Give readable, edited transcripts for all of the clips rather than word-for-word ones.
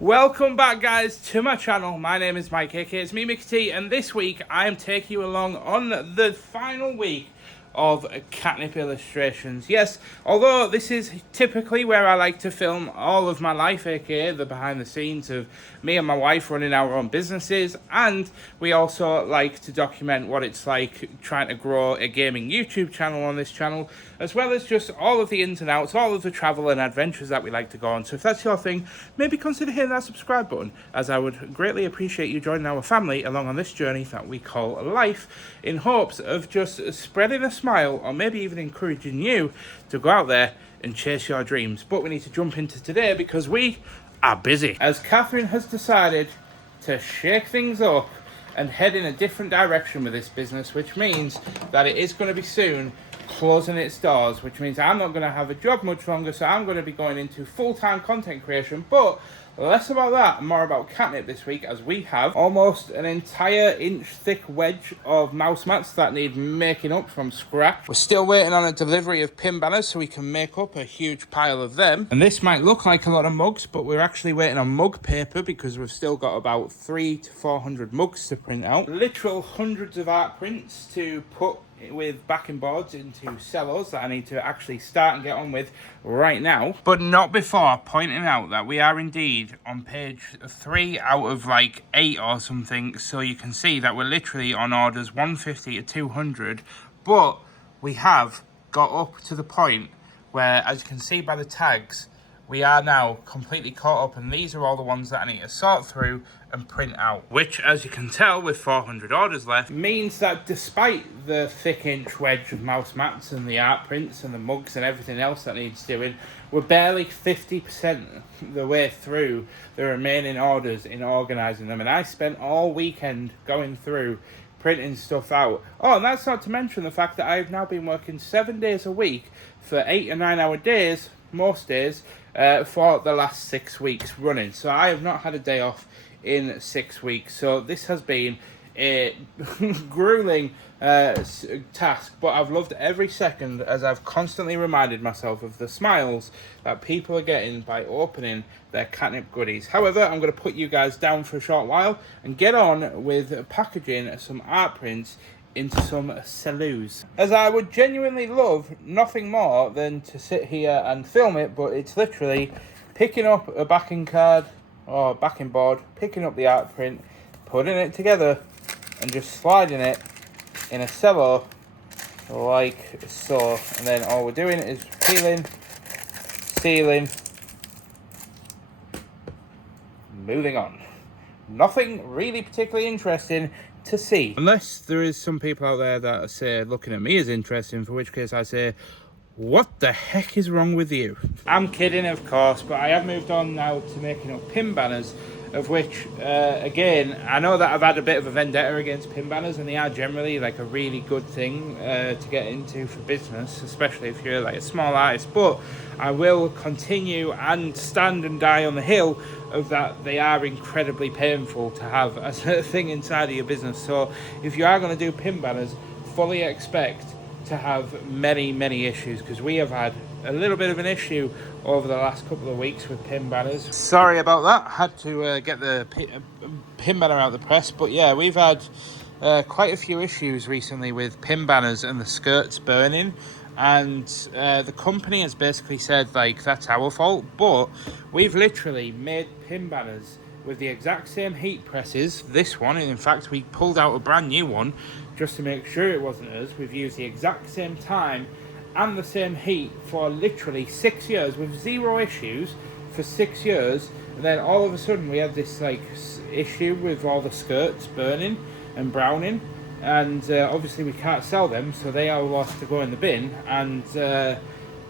Welcome back, guys, to my channel. My name is Mike, aka it's me, Mickey T, and this week I am taking you along on the final week of Catnipp illustrations. Yes, although this is typically where I like to film all of my life, aka the behind the scenes of me and my wife running our own businesses, and we also like to document what it's like trying to grow a gaming YouTube channel on this channel, as well as just all of the ins and outs, all of the travel and adventures that we like to go on. So if that's your thing, maybe consider hitting that subscribe button, as I would greatly appreciate you joining our family along on this journey that we call life, in hopes of just spreading a smile, or maybe even encouraging you to go out there and chase your dreams. But we need to jump into today because we are busy, as Catherine has decided to shake things up and head in a different direction with this business, which means that it is going to be soon closing its doors, which means I'm not going to have a job much longer, so I'm going to be going into full-time content creation. But less about that and more about Catnipp this week, as we have almost an entire inch thick wedge of mouse mats that need making up from scratch. We're still waiting on a delivery of pin banners so we can make up a huge pile of them, and this might look like a lot of mugs, but we're actually waiting on mug paper because we've still got about 300 to 400 mugs to print out. Literal hundreds of art prints to put with backing boards into cellos that I need to actually start and get on with right now, but not before pointing out that we are indeed on page 3 out of like 8 or something, so you can see that we're literally on orders 150 to 200, but we have got up to the point where, as you can see by the tags, we are now completely caught up, and these are all the ones that I need to sort through and print out, which, as you can tell, with 400 orders left, means that despite the thick inch wedge of mouse mats and the art prints and the mugs and everything else that needs doing, we're barely 50% the way through the remaining orders in organising them, and I spent all weekend going through printing stuff out. Oh, and that's not to mention the fact that I've now been working 7 days a week for 8 or 9 hour days, most days, for the last 6 weeks running. So I have not had a day off in 6 weeks. So this has been a grueling task, but I've loved every second, as I've constantly reminded myself of the smiles that people are getting by opening their Catnipp goodies. However, I'm going to put you guys down for a short while and get on with packaging some art prints into some cellos, as I would genuinely love nothing more than to sit here and film it, but it's literally picking up a backing card or backing board, picking up the art print, putting it together and just sliding it in a cello like so, and then all we're doing is peeling, sealing, moving on. Nothing really particularly interesting to see, unless there is some people out there that say looking at me is interesting, for which case I say, what the heck is wrong with you? I'm kidding, of course, but I have moved on now to making up pin banners, of which, again, I know that I've had a bit of a vendetta against pin banners, and they are generally like a really good thing to get into for business, especially if you're like a small artist, but I will continue and stand and die on the hill of that they are incredibly painful to have as a thing inside of your business. So if you are going to do pin banners, fully expect to have many issues, because we have had a little bit of an issue over the last couple of weeks with pin banners. Sorry about that, had to get the pin banner out of the press, but yeah, we've had quite a few issues recently with pin banners and the skirts burning, and the company has basically said like that's our fault, but we've literally made pin banners with the exact same heat presses, this one, and in fact we pulled out a brand new one just to make sure it wasn't us. We've used the exact same time and the same heat for literally 6 years with zero issues for 6 years, and then all of a sudden we had this like issue with all the skirts burning and browning, and obviously we can't sell them, so they are lost to go in the bin. And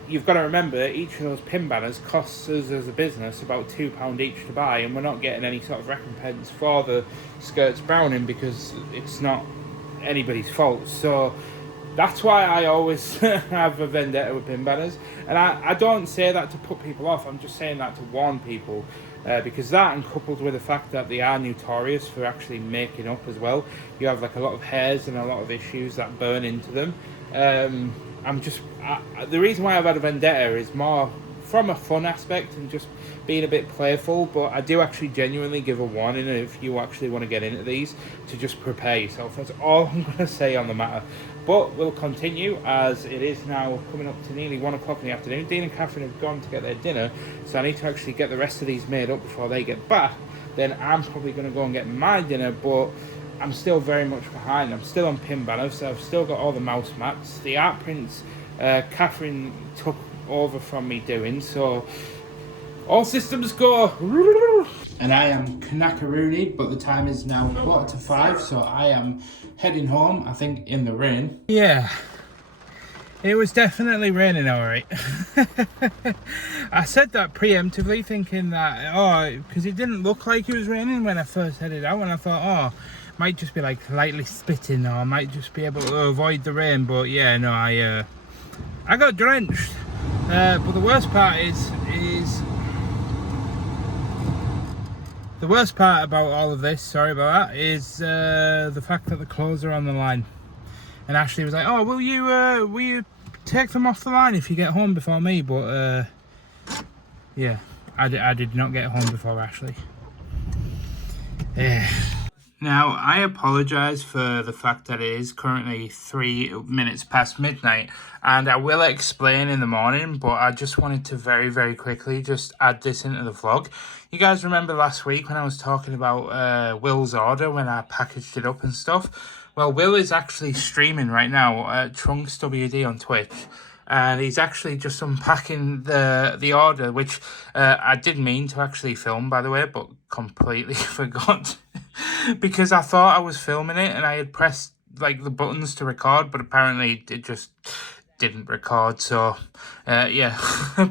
you've got to remember, each of those pin banners costs us as a business about £2 each to buy, and we're not getting any sort of recompense for the skirts browning because it's not anybody's fault. So that's why I always have a vendetta with pin banners, and I don't say that to put people off, I'm just saying that to warn people, because that, and coupled with the fact that they are notorious for actually making up as well, you have like a lot of hairs and a lot of issues that burn into them. The reason why I've had a vendetta is more from a fun aspect and just being a bit playful, but I do actually genuinely give a warning if you actually want to get into these to just prepare yourself. That's all I'm going to say on the matter. But we'll continue as it is now coming up to nearly 1 o'clock in the afternoon. Dean and Catherine have gone to get their dinner, so I need to actually get the rest of these made up before they get back. Then I'm probably going to go and get my dinner, but I'm still very much behind. I'm still on pin banners, so I've still got all the mouse mats. The art prints Catherine took over from me doing, so all systems go. And I am knackeroonied, but the time is now 4:45, so I am heading home, I think in the rain. Yeah, it was definitely raining, alright. I said that preemptively, thinking that, because it didn't look like it was raining when I first headed out, and I thought, might just be like lightly spitting, or I might just be able to avoid the rain, but yeah, no, I got drenched. But the worst part is the worst part about all of this, sorry about that, is the fact that the clothes are on the line. And Ashley was like, "Oh, will you take them off the line if you get home before me?" But yeah, I did not get home before Ashley. Yeah. Now, I apologise for the fact that it is currently 3 minutes past midnight, and I will explain in the morning, but I just wanted to very, very quickly just add this into the vlog. You guys remember last week when I was talking about Will's order, when I packaged it up and stuff? Well, Will is actually streaming right now at Trunks WD on Twitch. And he's actually just unpacking the order, which I did mean to actually film, by the way, but completely forgot. Because I thought I was filming it and I had pressed like the buttons to record, but apparently it just didn't record. So yeah,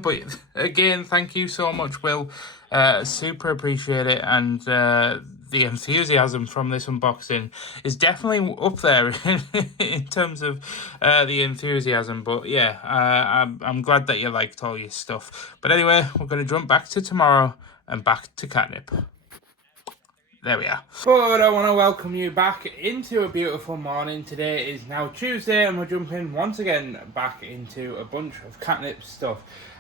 but again, thank you so much, Will. Super appreciate it, and the enthusiasm from this unboxing is definitely up there in terms of the enthusiasm. But yeah, I'm glad that you liked all your stuff. But anyway, we're going to jump back to tomorrow and back to Catnip. There we are. But I want to welcome you back into a beautiful morning. Today is now Tuesday, and we're jumping once again back into a bunch of Catnip stuff.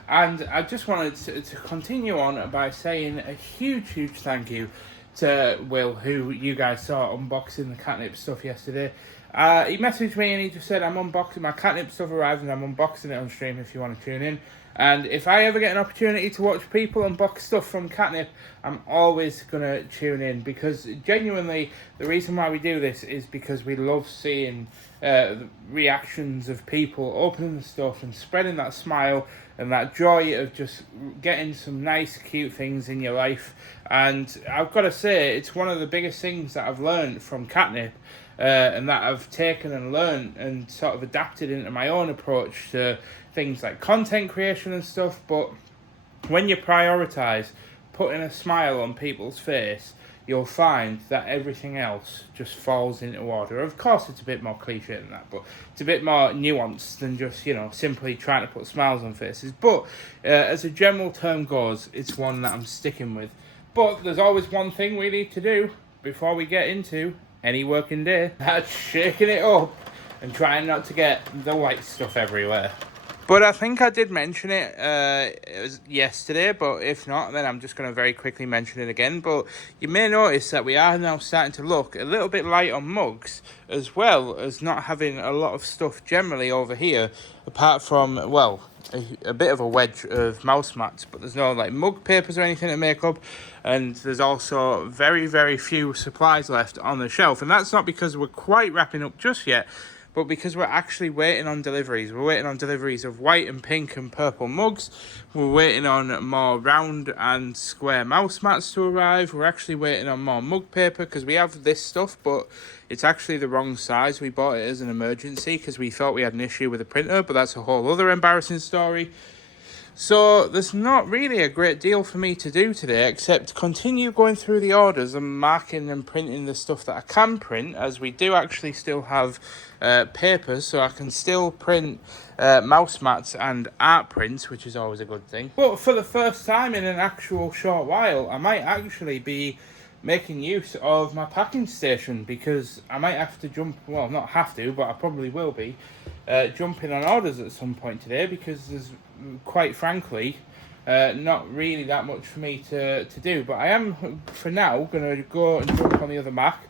And I just wanted to continue on by saying a huge thank you to Will, who you guys saw unboxing the Catnip stuff yesterday. He messaged me and he just said, "I'm unboxing my Catnip stuff arrived and I'm unboxing it on stream if you want to tune in." And if I ever get an opportunity to watch people unbox stuff from Catnip, I'm always going to tune in, because genuinely the reason why we do this is because we love seeing the reactions of people opening the stuff and spreading that smile and that joy of just getting some nice, cute things in your life. And I've got to say, it's one of the biggest things that I've learned from Catnip, and that I've taken and learned and sort of adapted into my own approach to things like content creation and stuff. But when you prioritise putting a smile on people's face, you'll find that everything else just falls into order. Of course, it's a bit more cliche than that, but it's a bit more nuanced than just, simply trying to put smiles on faces. But as a general term goes, it's one that I'm sticking with. But there's always one thing we need to do before we get into any working day. That's shaking it up and trying not to get the white stuff everywhere. But I think I did mention it, it was yesterday, but if not, then I'm just going to very quickly mention it again. But you may notice that we are now starting to look a little bit light on mugs, as well as not having a lot of stuff generally over here, apart from, well, a bit of a wedge of mouse mats, but there's no like mug papers or anything to make up, and there's also very few supplies left on the shelf. And that's not because we're quite wrapping up just yet, but because we're actually waiting on deliveries. We're waiting on deliveries of white and pink and purple mugs. We're waiting on more round and square mouse mats to arrive. We're actually waiting on more mug paper, because we have this stuff, but it's actually the wrong size. We bought it as an emergency because we thought we had an issue with the printer, but that's a whole other embarrassing story. So there's not really a great deal for me to do today, except continue going through the orders and marking and printing the stuff that I can print, as we do actually still have papers, so I can still print mouse mats and art prints, which is always a good thing. But for the first time in an actual short while, I might actually be making use of my packing station, because I might have to jump, well, not have to, but I probably will be jumping on orders at some point today, because there's, quite frankly, not really that much for me to do. But I am, for now, going to go and jump on the other Mac,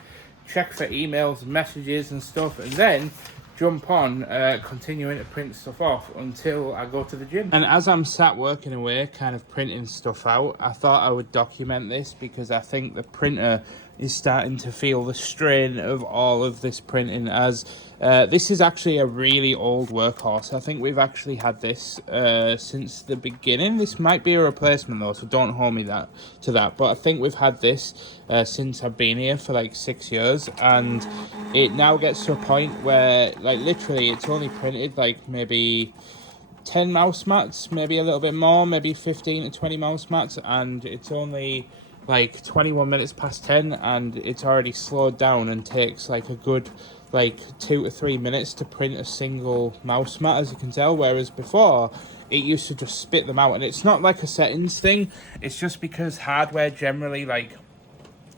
check for emails, messages and stuff, and then jump on continuing to print stuff off until I go to the gym. And as I'm sat working away, kind of printing stuff out, I thought I would document this because I think the printer is starting to feel the strain of all of this printing, as this is actually a really old workhorse. I think we've actually had this since the beginning. This might be a replacement though, so don't hold me to that, but I think we've had this since I've been here for like 6 years, and it now gets to a point where like literally it's only printed like maybe 10 mouse mats, maybe a little bit more, maybe 15 to 20 mouse mats, and it's only like 21 minutes past 10 and it's already slowed down and takes like a good like 2 to 3 minutes to print a single mouse mat, as you can tell, whereas before it used to just spit them out. And it's not like a settings thing, it's just because hardware generally like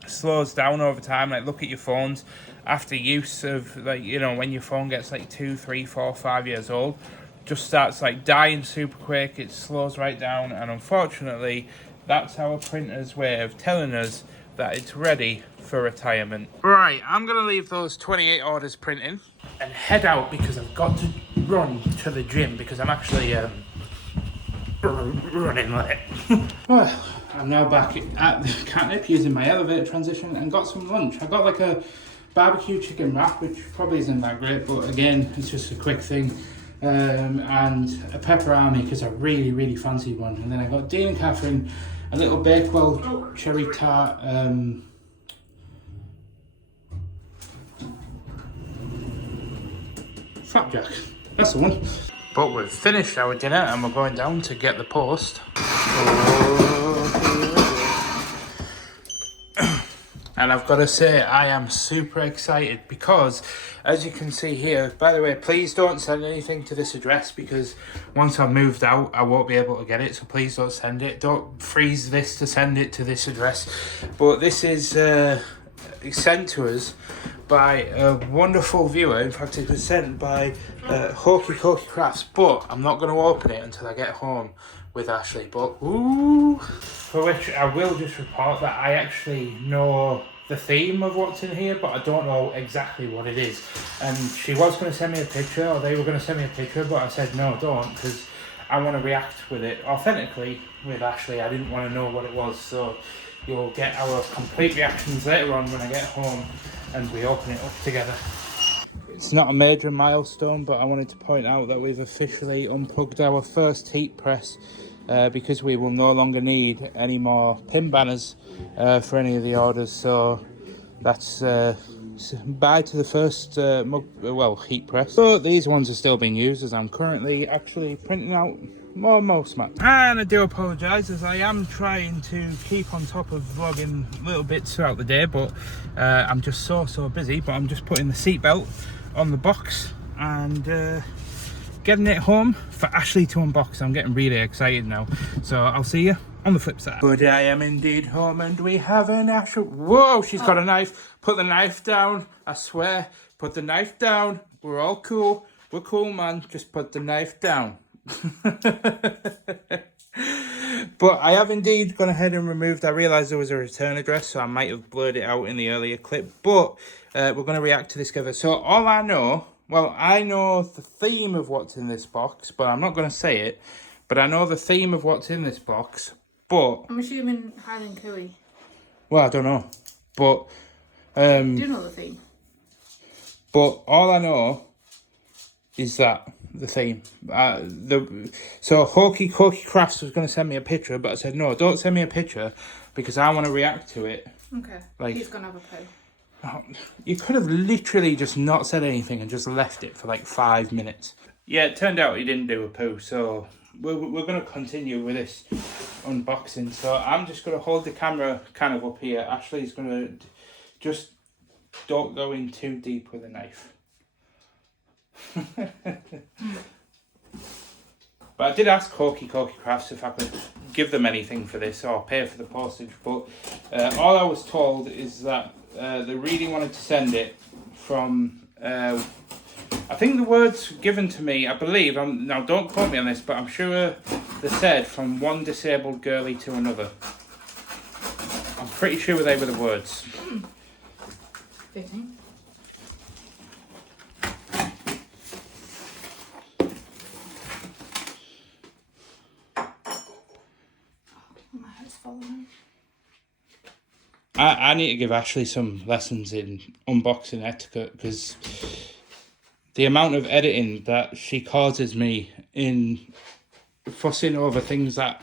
slows down over time. Like look at your phones after use of, like, you know, when your phone gets like 2, 3, 4, 5 years old, just starts like dying super quick, it slows right down. And unfortunately that's our printer's way of telling us that it's ready for retirement. Right, I'm gonna leave those 28 orders printing and head out because I've got to run to the gym because I'm actually running late. Well, I'm now back at Catnipp using my elevator transition and got some lunch. I got like a barbecue chicken wrap, which probably isn't that great, but again, it's just a quick thing. And a pepperoni because I really fancy one. And then I got Dean and Catherine a little Bakewell cherry tart flapjack. That's the one. But we've finished our dinner and we're going down to get the post. And I've got to say, I am super excited because, as you can see here, by the way, please don't send anything to this address because once I've moved out, I won't be able to get it. So please don't send it. Don't freeze this to send it to this address. But this is sent to us by a wonderful viewer. In fact, it was sent by Hokey Cokey Crafts, but I'm not going to open it until I get home with Ashley. But ooh, for which I will just report that I actually know the theme of what's in here, but I don't know exactly what it is. And she was going to send me a picture, or they were going to send me a picture, but I said no, don't, because I want to react with it authentically with Ashley. I didn't want to know what it was, so you'll get our complete reactions later on when I get home and we open it up together. It's not a major milestone, but I wanted to point out that we've officially unplugged our first heat press because we will no longer need any more pin banners for any of the orders. So that's bye to the first heat press. But these ones are still being used as I'm currently actually printing out more mouse mats. And I do apologise as I am trying to keep on top of vlogging little bits throughout the day, but I'm just so busy. But I'm just putting the seatbelt on the box and getting it home for Ashley to unbox. I'm getting really excited now, so I'll see you on the flip side. But I am indeed home and we have an Ashley. Whoa, she's got a knife. Put the knife down, I swear. Put the knife down. We're all cool. We're cool, man. Just put the knife down. But I have indeed gone ahead and removed. I realised there was a return address, so I might have blurred it out in the earlier clip, but we're going to react to this together. So all I know, well, I know the theme of what's in this box, but I'm not going to say it, but I know the theme of what's in this box, but I'm assuming Highland Cooey. Well, I don't know, but Do you know the theme? But all I know is that the theme. So Hokey Cokey Crafts was going to send me a picture, but I said no, don't send me a picture because I want to react to it. Okay. Like, he's gonna have a poo. Oh, you could have literally just not said anything and just left it for like 5 minutes. Yeah, it turned out he didn't do a poo, so we're going to continue with this unboxing. So I'm just going to hold the camera kind of up here. Ashley's going to just don't go in too deep with a knife. But I did ask Hokey Cokey Crafts if I could give them anything for this or pay for the postage, but all I was told is that they really wanted to send it from I think the words given to me, I believe, now don't quote me on this, but I'm sure They said from one disabled girlie to another. I'm pretty sure they were the words. Fitting. My head's falling. I need to give Ashley some lessons in unboxing etiquette, because the amount of editing that she causes me in fussing over things that...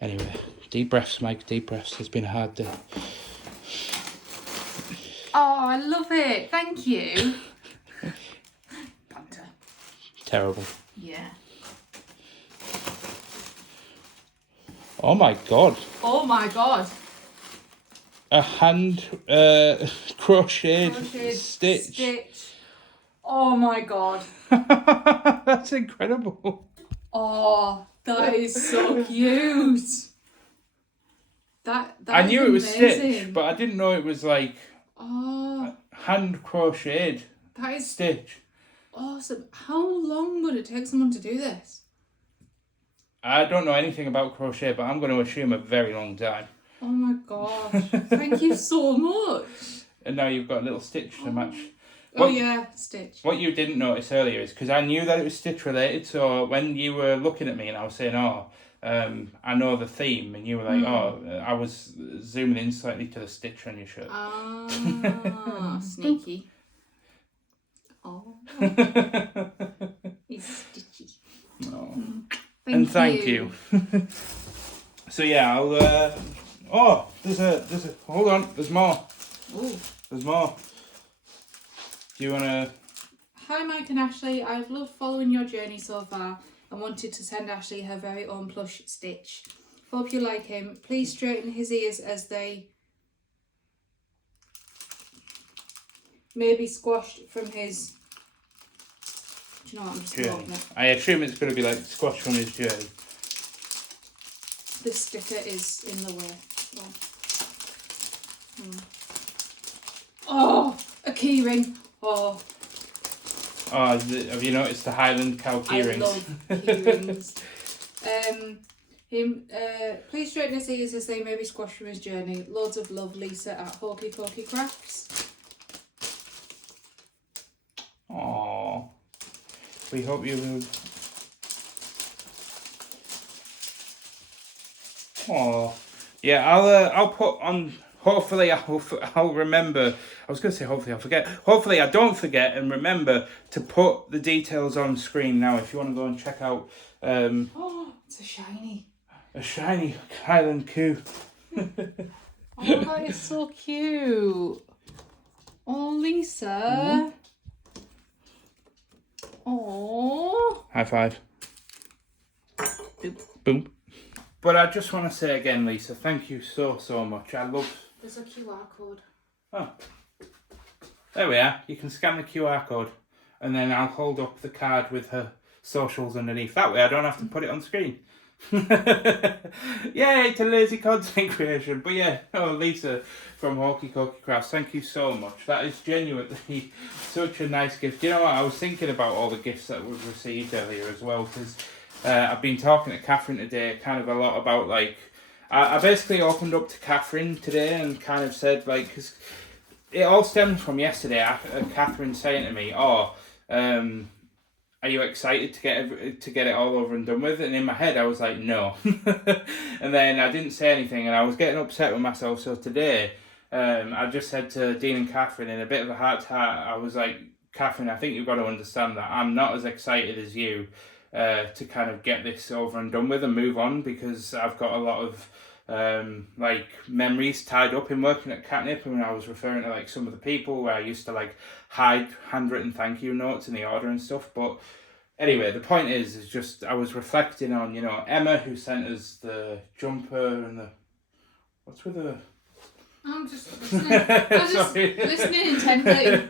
Anyway, deep breaths, Mike, deep breaths. It's been a hard day. Oh, I love it. Thank you. Banter. Terrible. Yeah. Oh my god. Oh my god. A hand crocheted stitch. Oh my god. That's incredible. Oh, that is so cute. That I knew it was amazing. stitch, but I didn't know it was like hand crocheted that is stitch. Awesome. How long would it take someone to do this? I don't know anything about crochet, but I'm going to assume a very long time. Oh my gosh. Thank you so much. And now you've got a little stitch to match. Yeah, stitch. What you didn't notice earlier is because I knew that it was stitch related, so when you were looking at me and I was saying, I know the theme, and you were like, I was zooming in slightly to the stitch on your shirt. Ah, sneaky. Oh. It's stitchy. Oh. Thank you. So yeah, I'll there's a hold on, there's more. Ooh. There's more. Do you wanna... Hi Mike and Ashley, I've loved following your journey so far and wanted to send Ashley her very own plush Stitch. Hope you like him. Please straighten his ears as they may be squashed from his... Do you know what, I'm just journey. open it. I assume it's going to be like squash from his journey. This sticker is in the way. Oh, a key ring. Oh, have you noticed the Highland cow key rings? I love key rings. Please straighten his ears as they may be squashed from his journey. Loads of love, Lisa at Hokey Cokey Crafts. Aww. We hope you will. Aww. Yeah, I'll put on. Hopefully I'll remember. I was going to say hopefully I'll forget. Hopefully I don't forget and remember to put the details on screen now. If you want to go and check out. Oh, it's a shiny. A shiny Highland coo. Oh, that is so cute. Oh, Lisa. Oh. High five. Boop. Boom. But I just want to say again, Lisa, thank you so much. I love... There's a QR code. Oh. There we are. You can scan the QR code and then I'll hold up the card with her socials underneath. That way I don't have to put it on screen. Yay to lazy content creation. But yeah, Lisa from Hokey Cokey Crafts, thank you so much. That is genuinely such a nice gift. You know what, I was thinking about all the gifts that we've received earlier as well, because I've been talking to Catherine today kind of a lot about, like, I basically opened up to Catherine today and kind of said, like, because it all stems from yesterday, Catherine saying to me, are you excited to get it all over and done with? And in my head, I was like, no. And then I didn't say anything, and I was getting upset with myself. So today, I just said to Dean and Catherine in a bit of a heart-to-heart, I was like, Catherine, I think you've got to understand that I'm not as excited as you to kind of get this over and done with and move on, because I've got a lot of like memories tied up in working at Catnipp, and I was referring to like some of the people where I used to like hide handwritten thank you notes in the order and stuff. But anyway, the point is just I was reflecting on, you know, Emma, who sent us the jumper and the... What's with the... I'm just listening. I'm just listening intently.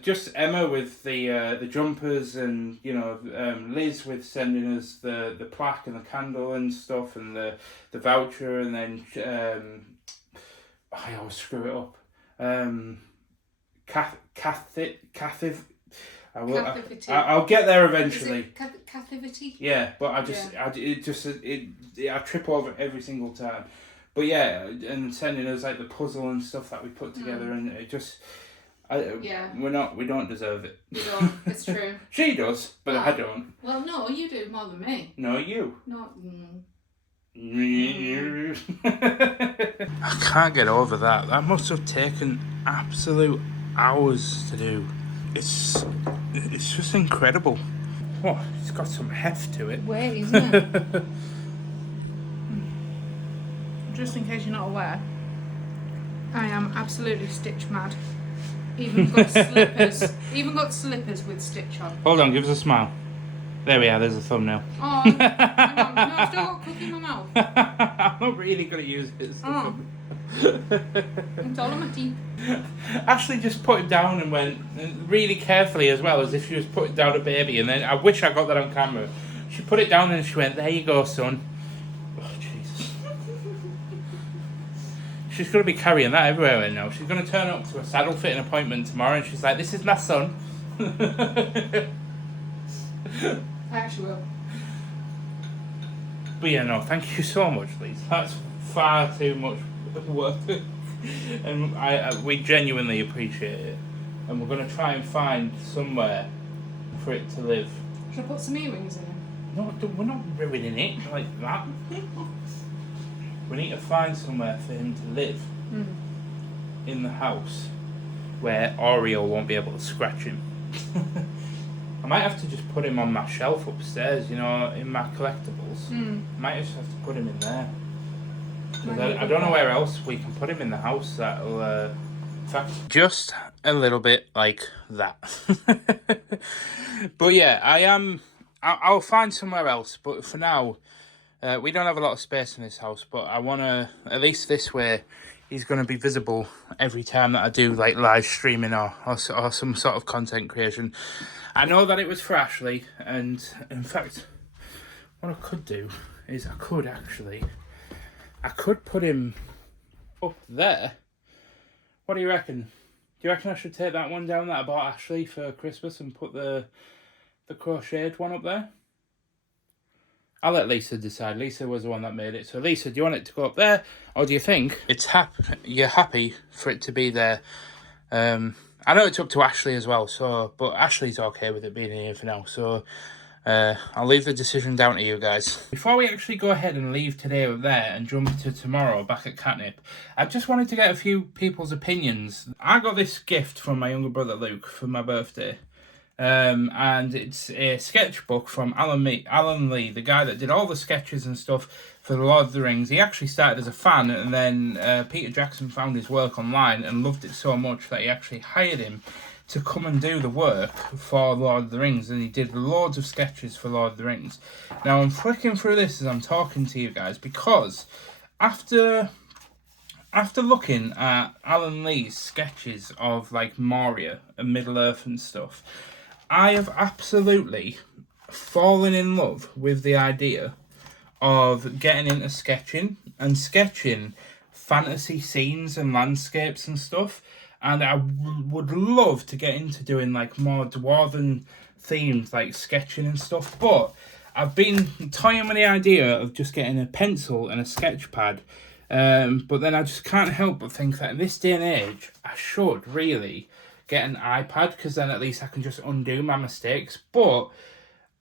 Just Emma with the jumpers, and you know, Liz with sending us the plaque and the candle and stuff, and the voucher, and then I always screw it up. Katnipp. I will. Captivity. I'll get there eventually. Captivity. Yeah, but I trip over every single time. But yeah, and sending us like the puzzle and stuff that we put together, and it just. We don't deserve it. You don't. It's true. She does, but I don't. Well, no, you do more than me. No, you. Not. I can't get over that. That must have taken absolute hours to do. It's just incredible. Oh, it's got some heft to it. Weight, isn't it? Just in case you're not aware, I am absolutely stitch mad. Even got slippers. Even got slippers with stitch on. Hold on, give us a smile. There we are, there's a thumbnail. Oh, hang on. No, I've still got cookie in my mouth. I'm not really going to use it as Oh. It's all on my teeth. Ashley just put it down and went really carefully as well, as if she was putting down a baby, and then I wish I got that on camera. She put it down and she went, there you go, son. Oh, Jesus. She's going to be carrying that everywhere right now. She's going to turn up to a saddle fitting appointment tomorrow and she's like, this is my son. I actually will. But yeah, no, thank you so much, Lisa. That's far too much work. And we genuinely appreciate it. And we're going to try and find somewhere for it to live. Should I put some earrings in it? No, we're not ruining it like that. We need to find somewhere for him to live in the house where Oreo won't be able to scratch him. I might have to just put him on my shelf upstairs, you know, in my collectibles. I might just have to put him in there. Because I don't know where else we can put him in the house that'll... in fact, just a little bit like that. But yeah, I'll find somewhere else, but for now... we don't have a lot of space in this house, but I want to, at least this way, he's going to be visible every time that I do like live streaming or some sort of content creation. I know that it was for Ashley, and in fact, what I could do is I could put him up there. What do you reckon? Do you reckon I should take that one down that I bought Ashley for Christmas and put the crocheted one up there? I'll let Lisa decide. Lisa was the one that made it. So Lisa, do you want it to go up there? Or do you think you're happy for it to be there? I know it's up to Ashley as well, but Ashley's okay with it being here for now. So I'll leave the decision down to you guys. Before we actually go ahead and leave today up there and jump to tomorrow back at Catnipp, I just wanted to get a few people's opinions. I got this gift from my younger brother Luke for my birthday. And it's a sketchbook from Alan Lee, the guy that did all the sketches and stuff for The Lord of the Rings. He actually started as a fan, and then Peter Jackson found his work online and loved it so much that he actually hired him to come and do the work for Lord of the Rings, and he did loads of sketches for Lord of the Rings. Now I'm flicking through this as I'm talking to you guys, because after looking at Alan Lee's sketches of like Moria and Middle-earth and stuff, I have absolutely fallen in love with the idea of getting into sketching and sketching fantasy scenes and landscapes and stuff. And I would love to get into doing like more dwarven themed like sketching and stuff. But I've been toying with the idea of just getting a pencil and a sketch pad. But then I just can't help but think that in this day and age, I should really get an iPad, because then at least I can just undo my mistakes. But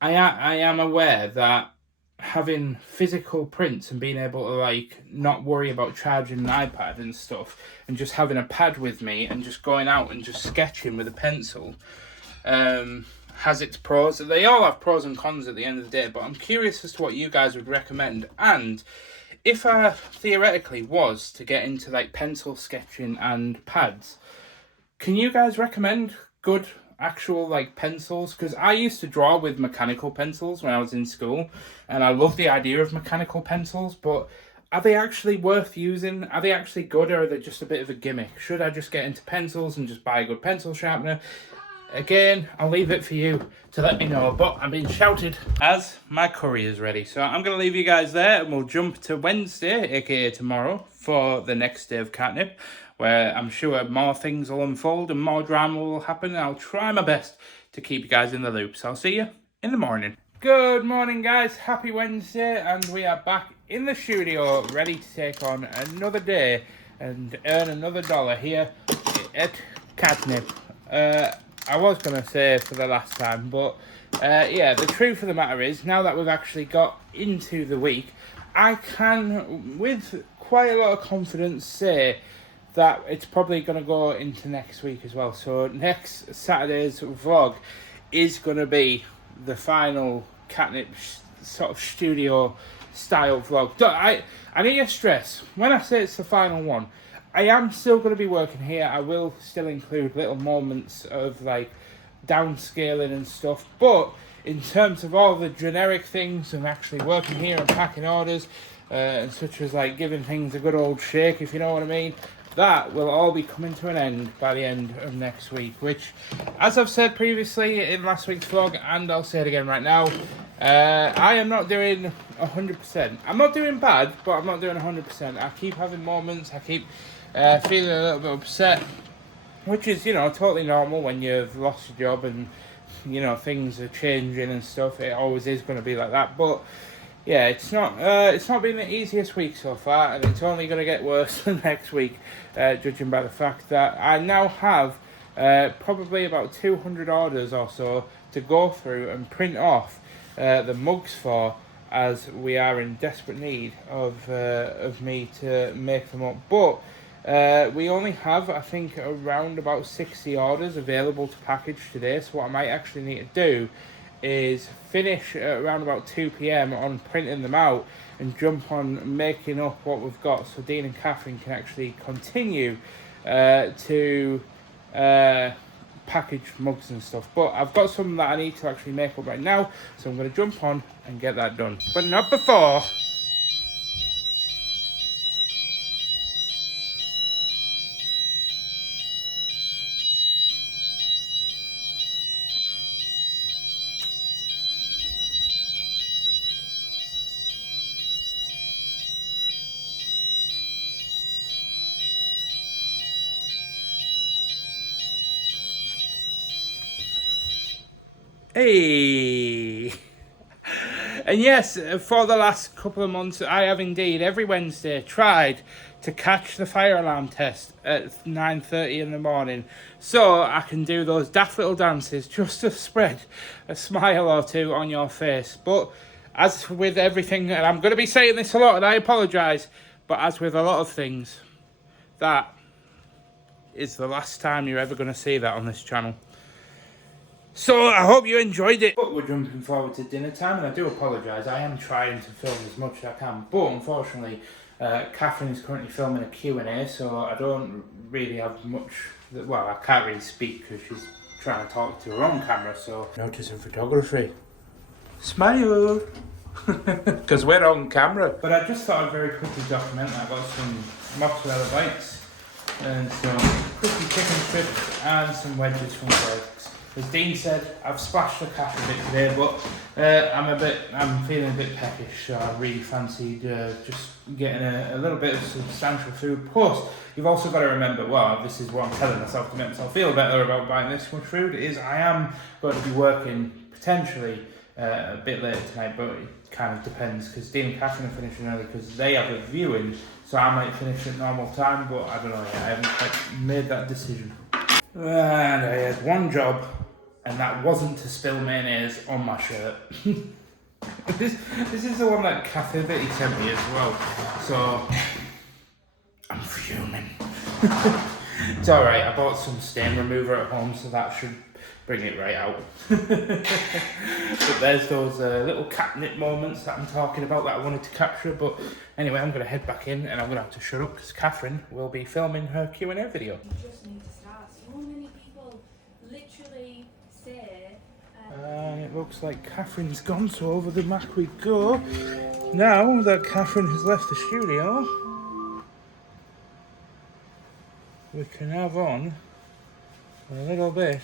I am aware that having physical prints and being able to like not worry about charging an iPad and stuff, and just having a pad with me and just going out and just sketching with a pencil has its pros. They all have pros and cons at the end of the day, but I'm curious as to what you guys would recommend. And if I theoretically was to get into like pencil sketching and pads, can you guys recommend good actual like pencils? Because I used to draw with mechanical pencils when I was in school, and I love the idea of mechanical pencils, but are they actually worth using? Are they actually good, or are they just a bit of a gimmick? Should I just get into pencils and just buy a good pencil sharpener? Again, I'll leave it for you to let me know, but I'm being shouted as my curry is ready. So I'm going to leave you guys there, and we'll jump to Wednesday, aka tomorrow, for the next day of Catnipp, where I'm sure more things will unfold and more drama will happen. And I'll try my best to keep you guys in the loop. So I'll see you in the morning. Good morning, guys. Happy Wednesday, and we are back in the studio, ready to take on another day and earn another dollar here at Catnipp. I was going to say for the last time, but yeah, the truth of the matter is, now that we've actually got into the week, I can, with quite a lot of confidence, say that it's probably going to go into next week as well. So next Saturday's vlog is going to be the final Katnipp sort of studio style vlog. I need to stress, when I say it's the final one, I am still going to be working here. I will still include little moments of like downscaling and stuff, but in terms of all the generic things and actually working here and packing orders and such as like giving things a good old shake, if you know what I mean, that will all be coming to an end by the end of next week, which, as I've said previously in last week's vlog, and I'll say it again right now, I am not doing 100%. I'm not doing bad, but I'm not doing 100%. I keep having moments, I keep feeling a little bit upset, which is, you know, totally normal when you've lost your job and, you know, things are changing and stuff. It always is going to be like that, but yeah, it's not been the easiest week so far, and it's only going to get worse next week, judging by the fact that I now have probably about 200 orders or so to go through and print off the mugs for, as we are in desperate need of me to make them up. But we only have, I think, around about 60 orders available to package today, so what I might actually need to do is finish at around about 2 p.m. on printing them out and jump on making up what we've got, so Dean and Catherine can actually continue to package mugs and stuff. But I've got some that I need to actually make up right now, so I'm going to jump on and get that done, but not before. Hey! And yes, for the last couple of months, I have indeed every Wednesday tried to catch the fire alarm test at 9:30 in the morning, so I can do those daft little dances just to spread a smile or two on your face. But as with everything, and I'm going to be saying this a lot, and I apologise, but as with a lot of things, that is the last time you're ever going to see that on this channel. So I hope you enjoyed it. But we're jumping forward to dinner time, and I do apologise. I am trying to film as much as I can, but unfortunately, Catherine is currently filming a Q&A, so I don't really have much. Well, I can't really speak because she's trying to talk to her own camera. So notice in photography, smile, because we're on camera. But I just thought I'd very quickly document that. I got some mozzarella bites and some crispy chicken strips and some wedges from Greg's. As Dean said, I've splashed the cash a bit today, but I'm feeling a bit peckish, so I really fancied just getting a little bit of substantial food. Plus, you've also got to remember, well, this is what I'm telling myself to make myself feel better about buying this much food, is I am going to be working potentially a bit later tonight, but it kind of depends, because Dean and Catherine are finishing early because they have a viewing, so I might finish at normal time, but I don't know yet. I haven't quite made that decision. And I had one job, and that wasn't to spill mayonnaise on my shirt. This is the one that Kathy that he sent me as well, so I'm fuming. It's alright, I bought some stain remover at home, so that should bring it right out. But there's those little Catnipp moments that I'm talking about that I wanted to capture. But anyway, I'm going to head back in, and I'm going to have to shut up because Catherine will be filming her Q&A video. You just need to start. So many people literally say... It looks like Catherine's gone, so over the Mac we go. Now that Catherine has left the studio, we can have on a little bit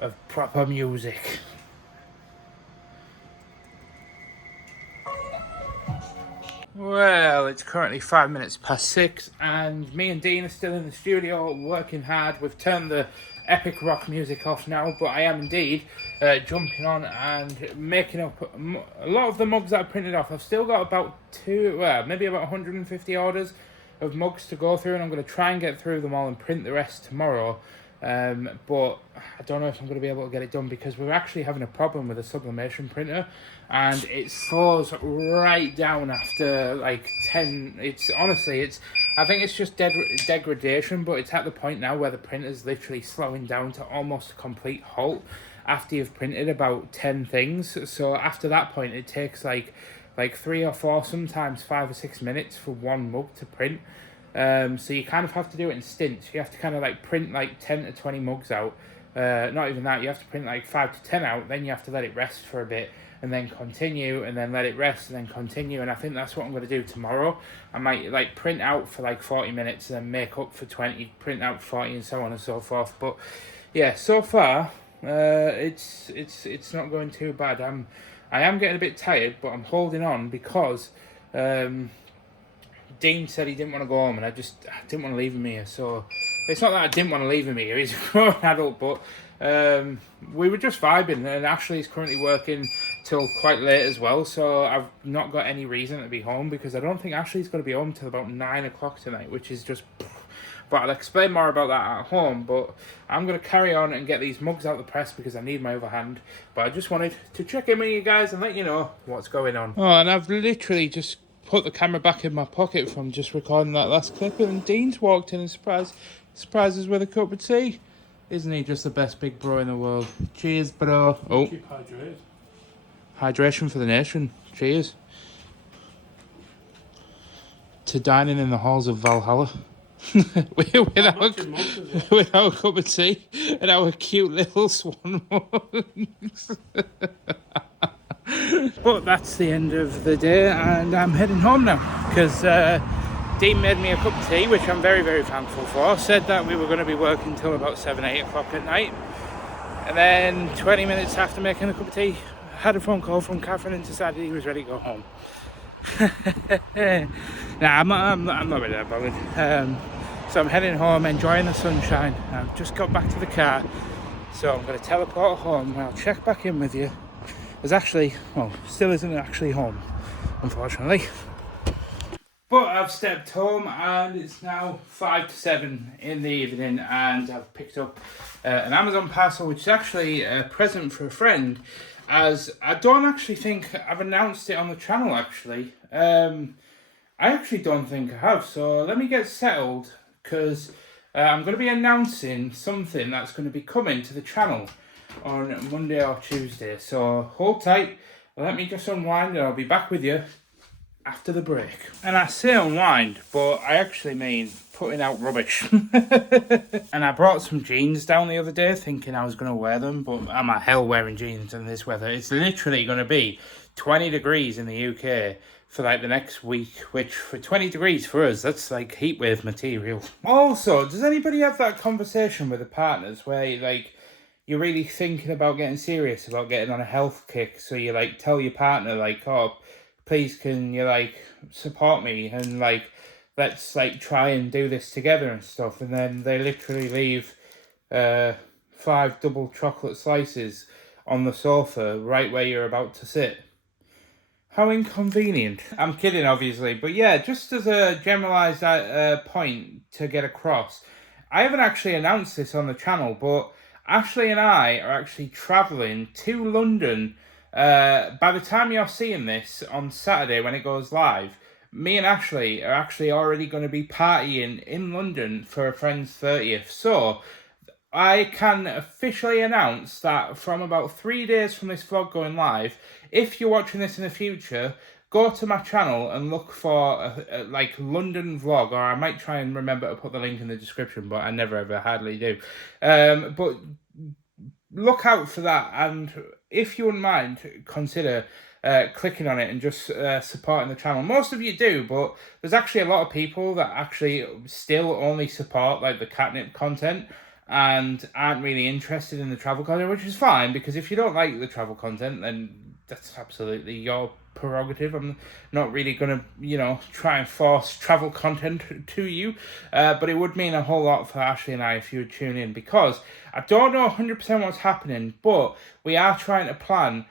of proper music. Well, Well, it's currently 5 minutes past 6, and me and Dean are still in the studio working hard. We've turned the epic rock music off now, but I am indeed jumping on and making up a lot of the mugs that I printed off. I've still got about maybe about 150 orders of mugs to go through, and I'm going to try and get through them all and print the rest tomorrow. But I don't know if I'm going to be able to get it done because we're actually having a problem with a sublimation printer, and it slows right down after like 10. I think it's just degradation, but it's at the point now where the printer's literally slowing down to almost a complete halt after you've printed about 10 things. So after that point, it takes like 3 or 4, sometimes 5 or 6 minutes for one mug to print. So you kind of have to do it in stints. You have to kind of like print like 10 to 20 mugs out. Not even that, you have to print like 5 to 10 out, then you have to let it rest for a bit, and then continue, and then let it rest, and then continue. And I think that's what I'm going to do tomorrow. I might like print out for like 40 minutes, and then make up for 20, print out 40, and so on and so forth. But yeah, so far, it's not going too bad. I am getting a bit tired, but I'm holding on because Dean said he didn't want to go home, and I didn't want to leave him here. So it's not that I didn't want to leave him here. He's a grown adult, but we were just vibing. And Ashley's currently working till quite late as well, so I've not got any reason to be home because I don't think Ashley's going to be home till about 9 o'clock tonight, which is just... But I'll explain more about that at home. But I'm going to carry on and get these mugs out the press because I need my other hand. But I just wanted to check in with you guys and let you know what's going on. Oh, and I've literally just put the camera back in my pocket from just recording that last clip, and Dean's walked in and surprised us with a cup of tea. Isn't he just the best big bro in the world? Cheers, bro. Oh, keep hydrated. Hydration for the nation. Cheers. To dining in the halls of Valhalla. with our cup of tea and our cute little swan mugs. But that's the end of the day, and I'm heading home now because Dean made me a cup of tea, which I'm very, very thankful for. Said that we were going to be working till about 7, 8 o'clock at night, and then 20 minutes after making a cup of tea, had a phone call from Catherine and decided he was ready to go home. Nah, I'm not really that bothered. So I'm heading home, enjoying the sunshine. I've just got back to the car, so I'm going to teleport home, and I'll check back in with you. There's actually, well, still isn't actually home, unfortunately. But I've stepped home, and it's now 5 to 7 in the evening, and I've picked up an Amazon parcel, which is actually a present for a friend, as I don't actually think I've announced it on the channel, actually. I actually don't think I have, so let me get settled, because I'm going to be announcing something that's going to be coming to the channel on Monday or Tuesday. So hold tight, let me just unwind, and I'll be back with you after the break. And I say unwind, but I actually mean putting out rubbish. And I brought some jeans down the other day thinking I was going to wear them, but I'm a hell wearing jeans in this weather. It's literally going to be 20 degrees in the UK for like the next week, which for 20 degrees for us, that's like heat wave material. Also, does anybody have that conversation with the partners where you're really thinking about getting serious about getting on a health kick, so you like tell your partner like, oh, please can you like support me, and like let's like try and do this together and stuff, and then they literally leave 5 double chocolate slices on the sofa right where you're about to sit. How inconvenient. I'm kidding, obviously, but yeah, just as a generalised point to get across, I haven't actually announced this on the channel, but Ashley and I are actually travelling to London. By the time you're seeing this on Saturday when it goes live, me and Ashley are actually already going to be partying in London for a friend's 30th. So I can officially announce that from about 3 days from this vlog going live, if you're watching this in the future, go to my channel and look for a like London vlog, or I might try and remember to put the link in the description, but I never ever hardly do. But look out for that, and if you wouldn't mind, consider clicking on it and just supporting the channel. Most of you do, but there's actually a lot of people that actually still only support like the Catnipp content and aren't really interested in the travel content, which is fine, because if you don't like the travel content, then that's absolutely your prerogative. I'm not really going to, try and force travel content to you, but it would mean a whole lot for Ashley and I if you would tune in, because I don't know 100% what's happening, but we are trying to plan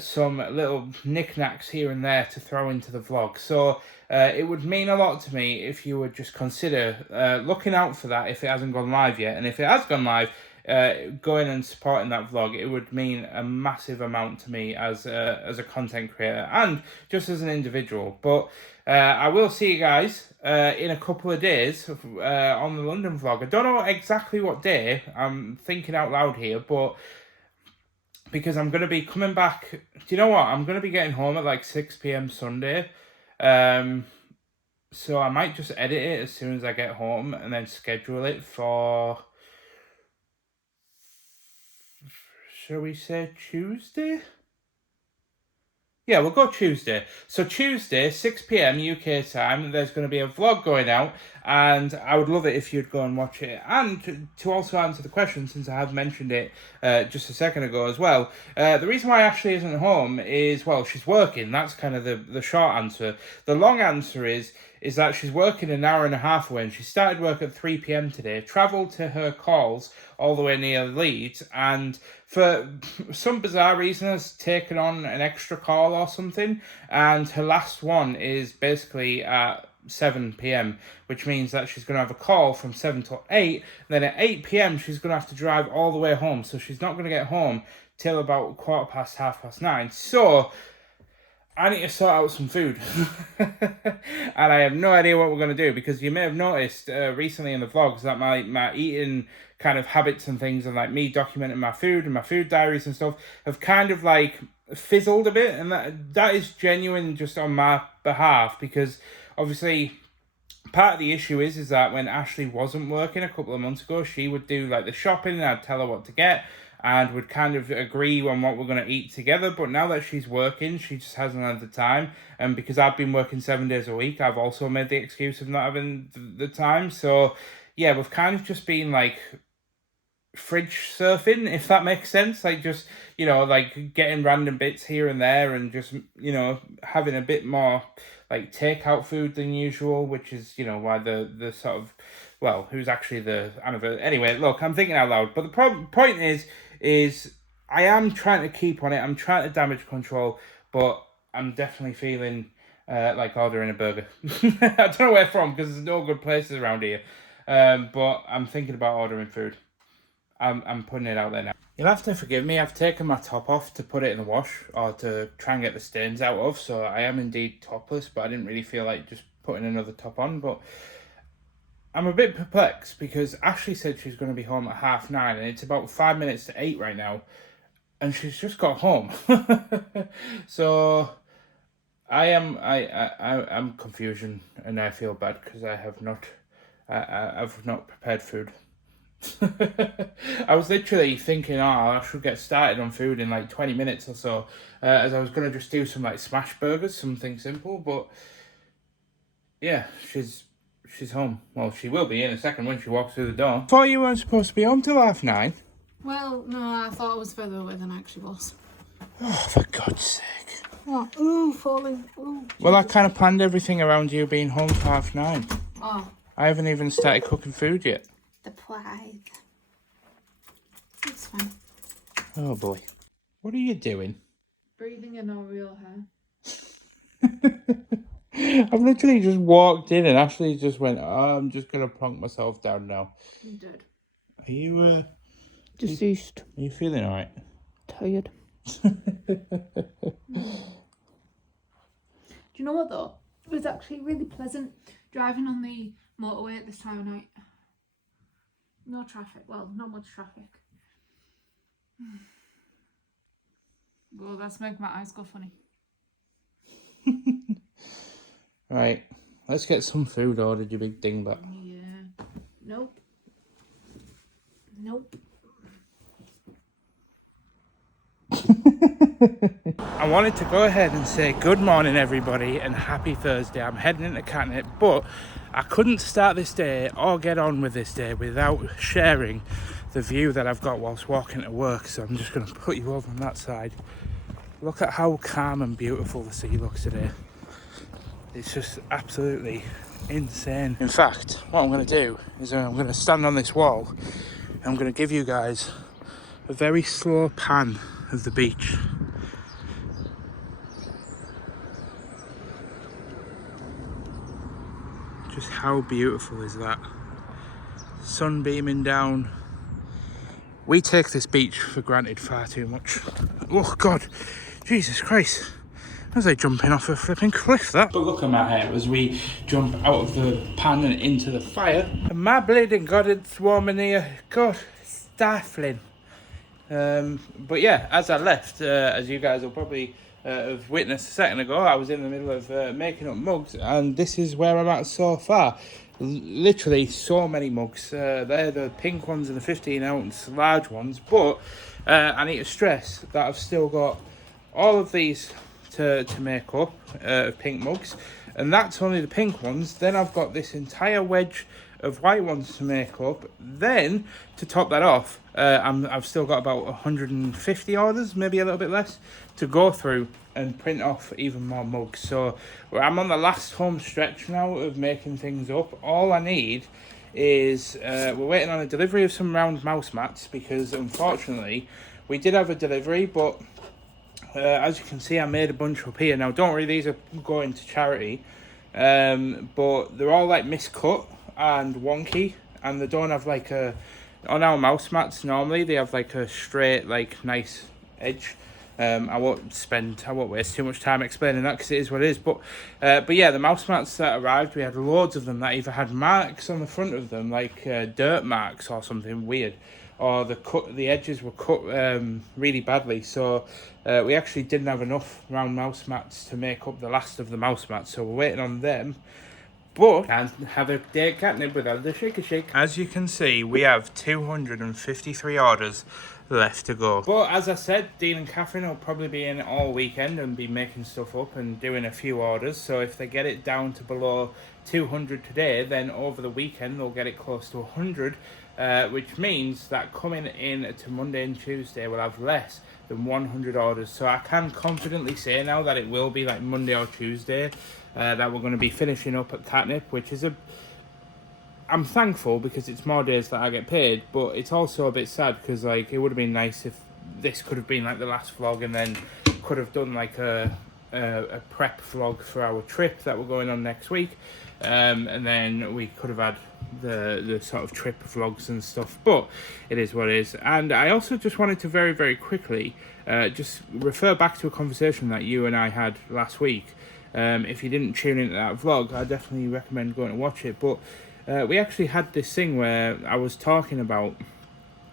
some little knickknacks here and there to throw into the vlog. So it would mean a lot to me if you would just consider looking out for that if it hasn't gone live yet. And if it has gone live, going and supporting that vlog, it would mean a massive amount to me as a content creator and just as an individual. But I will see you guys in a couple of days on the London vlog. I don't know exactly what day, I'm thinking out loud here, but because I'm going to be coming back, do you know what, I'm going to be getting home at like 6 p.m. Sunday, so I might just edit it as soon as I get home and then schedule it for, shall we say Tuesday? Yeah, we'll go Tuesday. So Tuesday, 6 p.m. UK time, there's going to be a vlog going out, and I would love it if you'd go and watch it. And to also answer the question, since I have mentioned it just a second ago as well, the reason why Ashley isn't home is, well, she's working. That's kind of the short answer. The long answer is that she's working an hour and a half away, and she started work at 3 p.m. today, travelled to her calls all the way near Leeds, and for some bizarre reason has taken on an extra call or something, and her last one is basically at 7 p.m, which means that she's going to have a call from 7 till 8, and then at 8 p.m. she's going to have to drive all the way home, so she's not going to get home till about 9:15. So I need to sort out some food. And I have no idea what we're going to do, because you may have noticed recently in the vlogs that my eating kind of habits and things, and like me documenting my food and my food diaries and stuff, have kind of like fizzled a bit, and that is genuine just on my behalf, because obviously part of the issue is that when Ashley wasn't working a couple of months ago, she would do like the shopping, and I'd tell her what to get, and would kind of agree on what we're going to eat together. But now that she's working, she just hasn't had the time. And because I've been working 7 days a week, I've also made the excuse of not having the time. So yeah, we've kind of just been like fridge surfing, if that makes sense. Like just, like getting random bits here and there, and just, having a bit more like takeout food than usual, which is, why the sort of, well, who's actually the anniversary. Anyway, look, I'm thinking out loud. But the point is I am trying to keep on it. I'm trying to damage control, but I'm definitely feeling like ordering a burger. I don't know where from, because there's no good places around here. But I'm thinking about ordering food. I'm putting it out there now. You'll have to forgive me. I've taken my top off to put it in the wash, or to try and get the stains out of. So I am indeed topless, but I didn't really feel like just putting another top on. But I'm a bit perplexed, because Ashley said she's going to be home at 9:30, and it's about 5 minutes to 8 right now, and she's just got home. So I'm confusion, and I feel bad because I've not prepared food. I was literally thinking, I should get started on food in like 20 minutes or so, as I was going to just do some like smash burgers, something simple. But yeah, she's home. Well, she will be in a second when she walks through the door. Thought you weren't supposed to be home till 9:30. Well, no, I thought it was further away than I actually was. Oh, for God's sake. What? Ooh, falling. Ooh. Well, I kind of planned everything around you being home for 9:30. Oh. I haven't even started cooking food yet. The pride. It's fine. Oh boy. What are you doing? Breathing in our real hair. I've literally just walked in and Ashley just went, I'm just going to plonk myself down now. You did. Are you, deceased? Are you feeling alright? Tired. Do you know what though? It was actually really pleasant driving on the motorway at this time of night. No traffic. Well, not much traffic. Well, that's making my eyes go funny. Right, let's get some food ordered, you big dingbat. Yeah. Nope. Nope. I wanted to go ahead and say good morning everybody and happy Thursday. I'm heading into Catnipp, but I couldn't start this day or get on with this day without sharing the view that I've got whilst walking to work, so I'm just going to put you over on that side. Look at how calm and beautiful the sea looks today. It's just absolutely insane. In fact, what I'm going to do is I'm going to stand on this wall and I'm going to give you guys a very slow pan of the beach. Just how beautiful is that? Sun beaming down. We take this beach for granted far too much. Oh God, Jesus Christ. That was like jumping off a flipping cliff, that. But look at my hair as we jump out of the pan and into the fire. And my bleeding God, it's warm in here. God, stifling. But yeah, as I left, as you guys will probably have witnessed a second ago, I was in the middle of making up mugs, and this is where I'm at so far. Literally so many mugs. They're the pink ones and the 15-ounce large ones, but I need to stress that I've still got all of these to make up of pink mugs, and that's only the pink ones. Then I've got this entire wedge of white ones to make up. Then to top that off, I've still got about 150 orders, maybe a little bit less, to go through and print off even more mugs. So I'm on the last home stretch now of making things up. All I need is we're waiting on a delivery of some round mouse mats, because unfortunately we did have a delivery, but as you can see, I made a bunch up here. Now don't worry, these are going to charity, but they're all like miscut and wonky, and they don't have like a, on our mouse mats normally they have like a straight, like nice edge. I won't waste too much time explaining that because it is what it is. But yeah, the mouse mats that arrived, we had loads of them that either had marks on the front of them, like dirt marks or something weird, or the edges were cut really badly. So we actually didn't have enough round mouse mats to make up the last of the mouse mats. So we're waiting on them. But can't have a day at Catnipp without the shake. As you can see, we have 253 orders left to go. But as I said, Dean and Catherine will probably be in all weekend and be making stuff up and doing a few orders. So if they get it down to below 200 today, then over the weekend they'll get it close to 100, which means that coming in to Monday and Tuesday we'll have less than 100 orders. So I can confidently say now that it will be like Monday or Tuesday that we're going to be finishing up at Catnipp, which is I'm thankful because it's more days that I get paid, but it's also a bit sad because like it would have been nice if this could have been like the last vlog, and then could have done like a prep vlog for our trip that we're going on next week, and then we could have had the sort of trip vlogs and stuff. But it is what it is. And I also just wanted to very, very quickly just refer back to a conversation that you and I had last week. If you didn't tune into that vlog, I definitely recommend going to watch it. But we actually had this thing where I was talking about,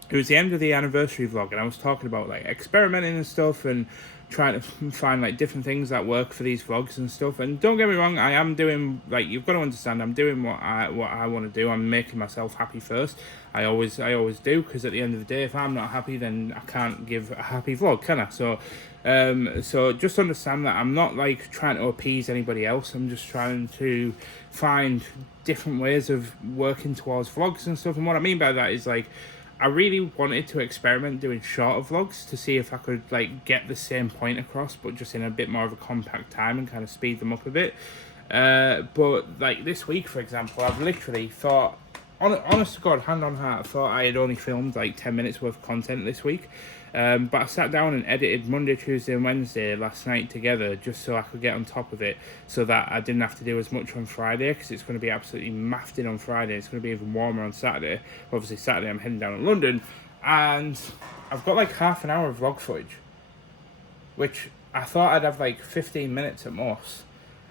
it was the end of the anniversary vlog, and I was talking about like experimenting and stuff and trying to find like different things that work for these vlogs and stuff. And don't get me wrong, I am doing, like, you've got to understand, I'm doing what I want to do. I'm making myself happy first. I always do, because at the end of the day, if I'm not happy, then I can't give a happy vlog, can I? So just understand that I'm not like trying to appease anybody else. I'm just trying to find different ways of working towards vlogs and stuff. And what I mean by that is like, I really wanted to experiment doing shorter vlogs to see if I could like get the same point across, but just in a bit more of a compact time and kind of speed them up a bit. But like this week, for example, I've literally thought, honest to God, hand on heart, I thought I had only filmed like 10 minutes worth of content this week. But I sat down and edited Monday, Tuesday and Wednesday last night together just so I could get on top of it, so that I didn't have to do as much on Friday, because it's going to be absolutely maffed in on Friday. It's going to be even warmer on Saturday. Obviously Saturday I'm heading down to London, and I've got like half an hour of vlog footage, which I thought I'd have like 15 minutes at most.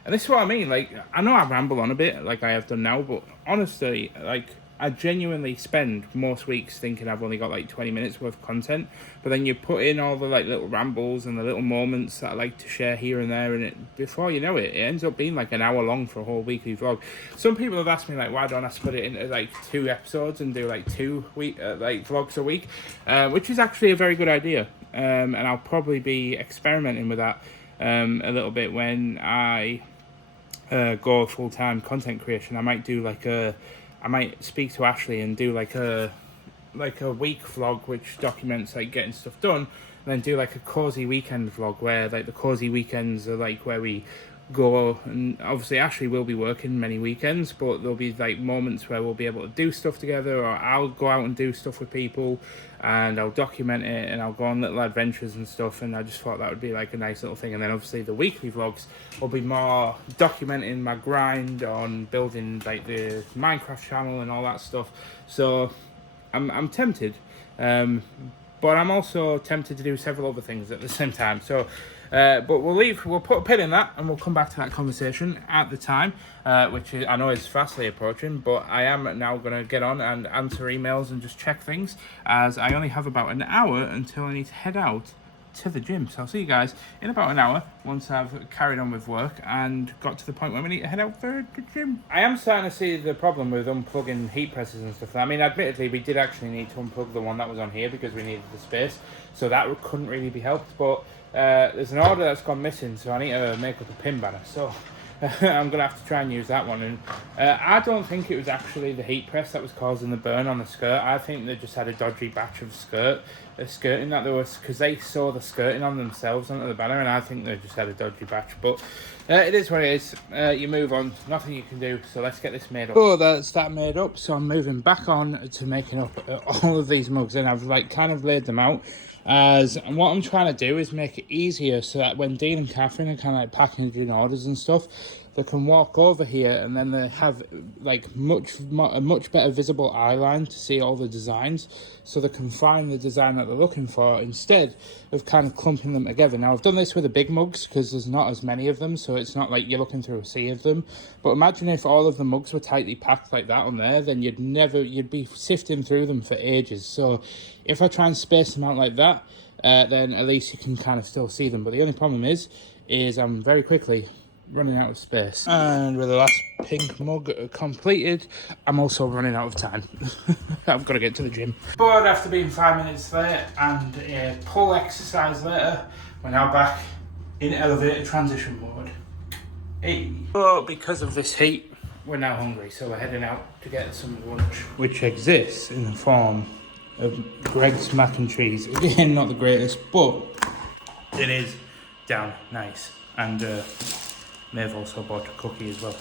And this is what I mean, like, I know I ramble on a bit like I have done now, but honestly, like, I genuinely spend most weeks thinking I've only got like 20 minutes worth of content, but then you put in all the like little rambles and the little moments that I like to share here and there, and it, before you know it, it ends up being like an hour long for a whole weekly vlog. Some people have asked me like, why don't I split it into like 2 episodes and do like 2 like vlogs a week, which is actually a very good idea, and I'll probably be experimenting with that a little bit when I go full-time content creation. I might do like I might speak to Ashley and do like a week vlog which documents like getting stuff done, and then do like a cozy weekend vlog where like the cozy weekends are like where we go, and obviously Ashley will be working many weekends, but there'll be like moments where we'll be able to do stuff together, or I'll go out and do stuff with people and I'll document it and I'll go on little adventures and stuff. And I just thought that would be like a nice little thing. And then obviously the weekly vlogs will be more documenting my grind on building like the Minecraft channel and all that stuff. So I'm tempted, but I'm also tempted to do several other things at the same time. So but we'll put a pin in that and we'll come back to that conversation at the time, which I know is fastly approaching, but I am now going to get on and answer emails and just check things, as I only have about an hour until I need to head out to the gym. So I'll see you guys in about an hour once I've carried on with work and got to the point where we need to head out for the gym. I am starting to see the problem with unplugging heat presses and stuff. I mean, admittedly, we did actually need to unplug the one that was on here because we needed the space, so that couldn't really be helped, but there's an order that's gone missing, so I need to make up a pin banner, so I'm going to have to try and use that one. And I don't think it was actually the heat press that was causing the burn on the skirt. I think they just had a dodgy batch of skirting that there was, because they saw the skirting on themselves onto the banner, and I think they just had a dodgy batch. But it is what it is. You move on, nothing you can do, so let's get this made up. Oh, that's that made up, so I'm moving back on to making up all of these mugs, and I've like kind of laid them out. And what I'm trying to do is make it easier so that when Dean and Catherine are kind of like packaging orders and stuff, they can walk over here and then they have like a much better visible eye line to see all the designs, so they can find the design that they're looking for instead of kind of clumping them together. Now I've done this with the big mugs because there's not as many of them, so it's not like you're looking through a sea of them. But imagine if all of the mugs were tightly packed like that on there, then you'd be sifting through them for ages. So if I try and space them out like that, then at least you can kind of still see them. But the only problem is I'm very quickly running out of space. And with the last pink mug completed, I'm also running out of time. I've got to get to the gym. But after being 5 minutes late and a pull exercise later, we're now back in elevator transition mode. Hey. But because of this heat, we're now hungry, so we're heading out to get some lunch, which exists in the form of Greg's mac and cheese. Again, not the greatest, but it is damn nice. And may have also bought a cookie as well.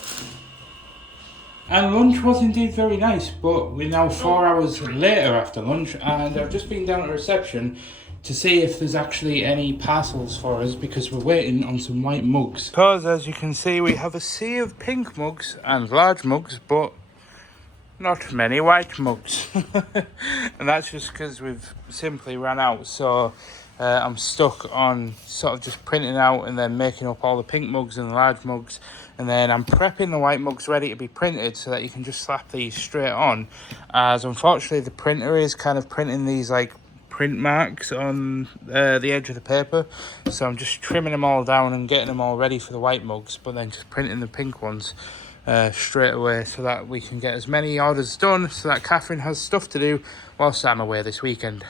And lunch was indeed very nice, but we're now 4 hours later after lunch, and I've just been down to reception to see if there's actually any parcels for us, because we're waiting on some white mugs. Because as you can see, we have a sea of pink mugs and large mugs, but not many white mugs. And that's just because we've simply ran out, so I'm stuck on sort of just printing out and then making up all the pink mugs and the large mugs, and then I'm prepping the white mugs ready to be printed so that you can just slap these straight on, as unfortunately the printer is kind of printing these like print marks on the edge of the paper, so I'm just trimming them all down and getting them all ready for the white mugs, but then just printing the pink ones straight away so that we can get as many orders done, so that Catherine has stuff to do whilst I'm away this weekend.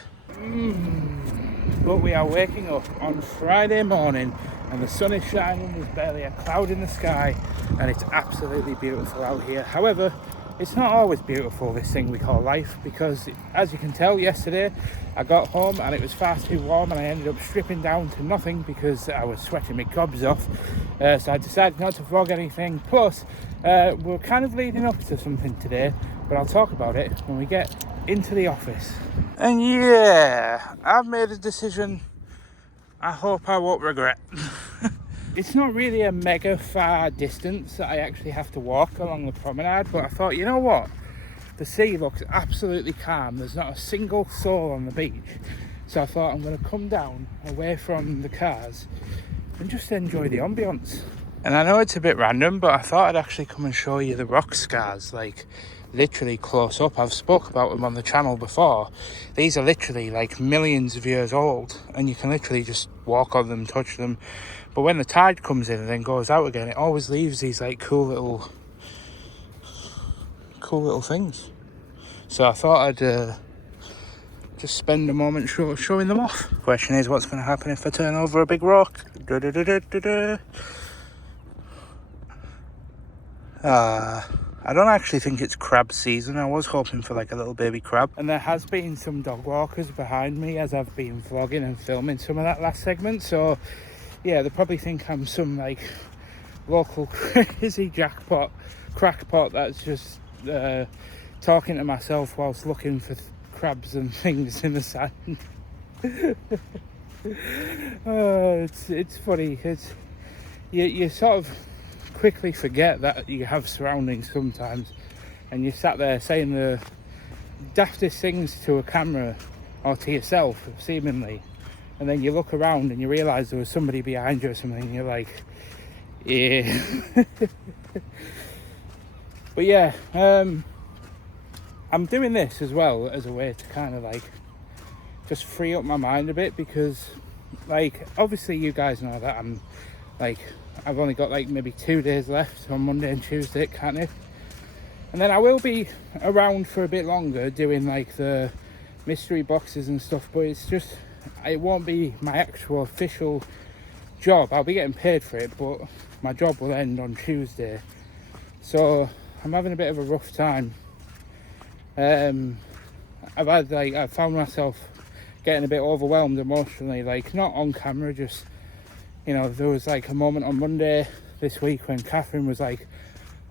But we are waking up on Friday morning and the sun is shining, there's barely a cloud in the sky, and it's absolutely beautiful out here. However, it's not always beautiful, this thing we call life, because as you can tell, yesterday I got home and it was far too warm and I ended up stripping down to nothing because I was sweating my gobs off. So I decided not to vlog anything. Plus, we're kind of leading up to something today, but I'll talk about it when we get into the office. And yeah, I've made a decision I hope I won't regret. It's not really a mega far distance that I actually have to walk along the promenade, but I thought, you know what? The sea looks absolutely calm. There's not a single soul on the beach. So I thought I'm going to come down away from the cars and just enjoy the ambience. And I know it's a bit random, but I thought I'd actually come and show you the rock scars, like literally close up. I've spoke about them on the channel before. These are literally like millions of years old, and you can literally just walk on them, touch them. But when the tide comes in and then goes out again, it always leaves these like cool little things. So I thought I'd just spend a moment showing them off. Question is, what's going to happen if I turn over a big rock? Da, da, da, da, da, da. I don't actually think it's crab season. I was hoping for like a little baby crab. And there has been some dog walkers behind me as I've been vlogging and filming some of that last segment. So yeah, they probably think I'm some like local crazy crackpot that's just talking to myself whilst looking for crabs and things in the sand. It's funny. You sort of quickly forget that you have surroundings sometimes, and you sat there saying the daftest things to a camera or to yourself seemingly, and then you look around and you realise there was somebody behind you or something, and you're like, yeah. But yeah, I'm doing this as well as a way to kind of like just free up my mind a bit, because like obviously you guys know that I've only got like maybe 2 days left on Monday and Tuesday at Catnipp, and then I will be around for a bit longer doing like the mystery boxes and stuff, but it won't be my actual official job. I'll be getting paid for it, but my job will end on Tuesday, so I'm having a bit of a rough time. I found myself getting a bit overwhelmed emotionally, like not on camera, just, you know, there was like a moment on Monday this week when Catherine was like,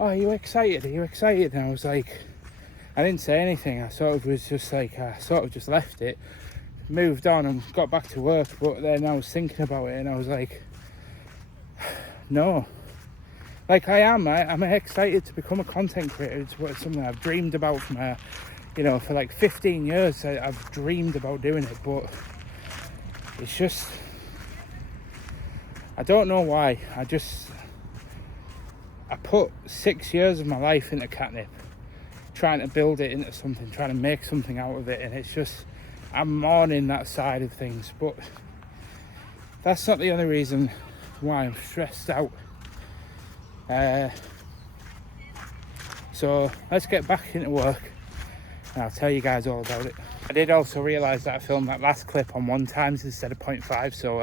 oh, are you excited? And I was like, I didn't say anything. I sort of just left it, moved on and got back to work. But then I was thinking about it and I was like, no, like I'm excited to become a content creator. It's something I've dreamed about for like 15 years. I've dreamed about doing it, but it's just, I don't know why. I put 6 years of my life into Catnipp, trying to build it into something, trying to make something out of it, and it's just, I'm mourning that side of things. But that's not the only reason why I'm stressed out. So let's get back into work and I'll tell you guys all about it. I did also realise that I filmed that last clip on 1x instead of 0.5, so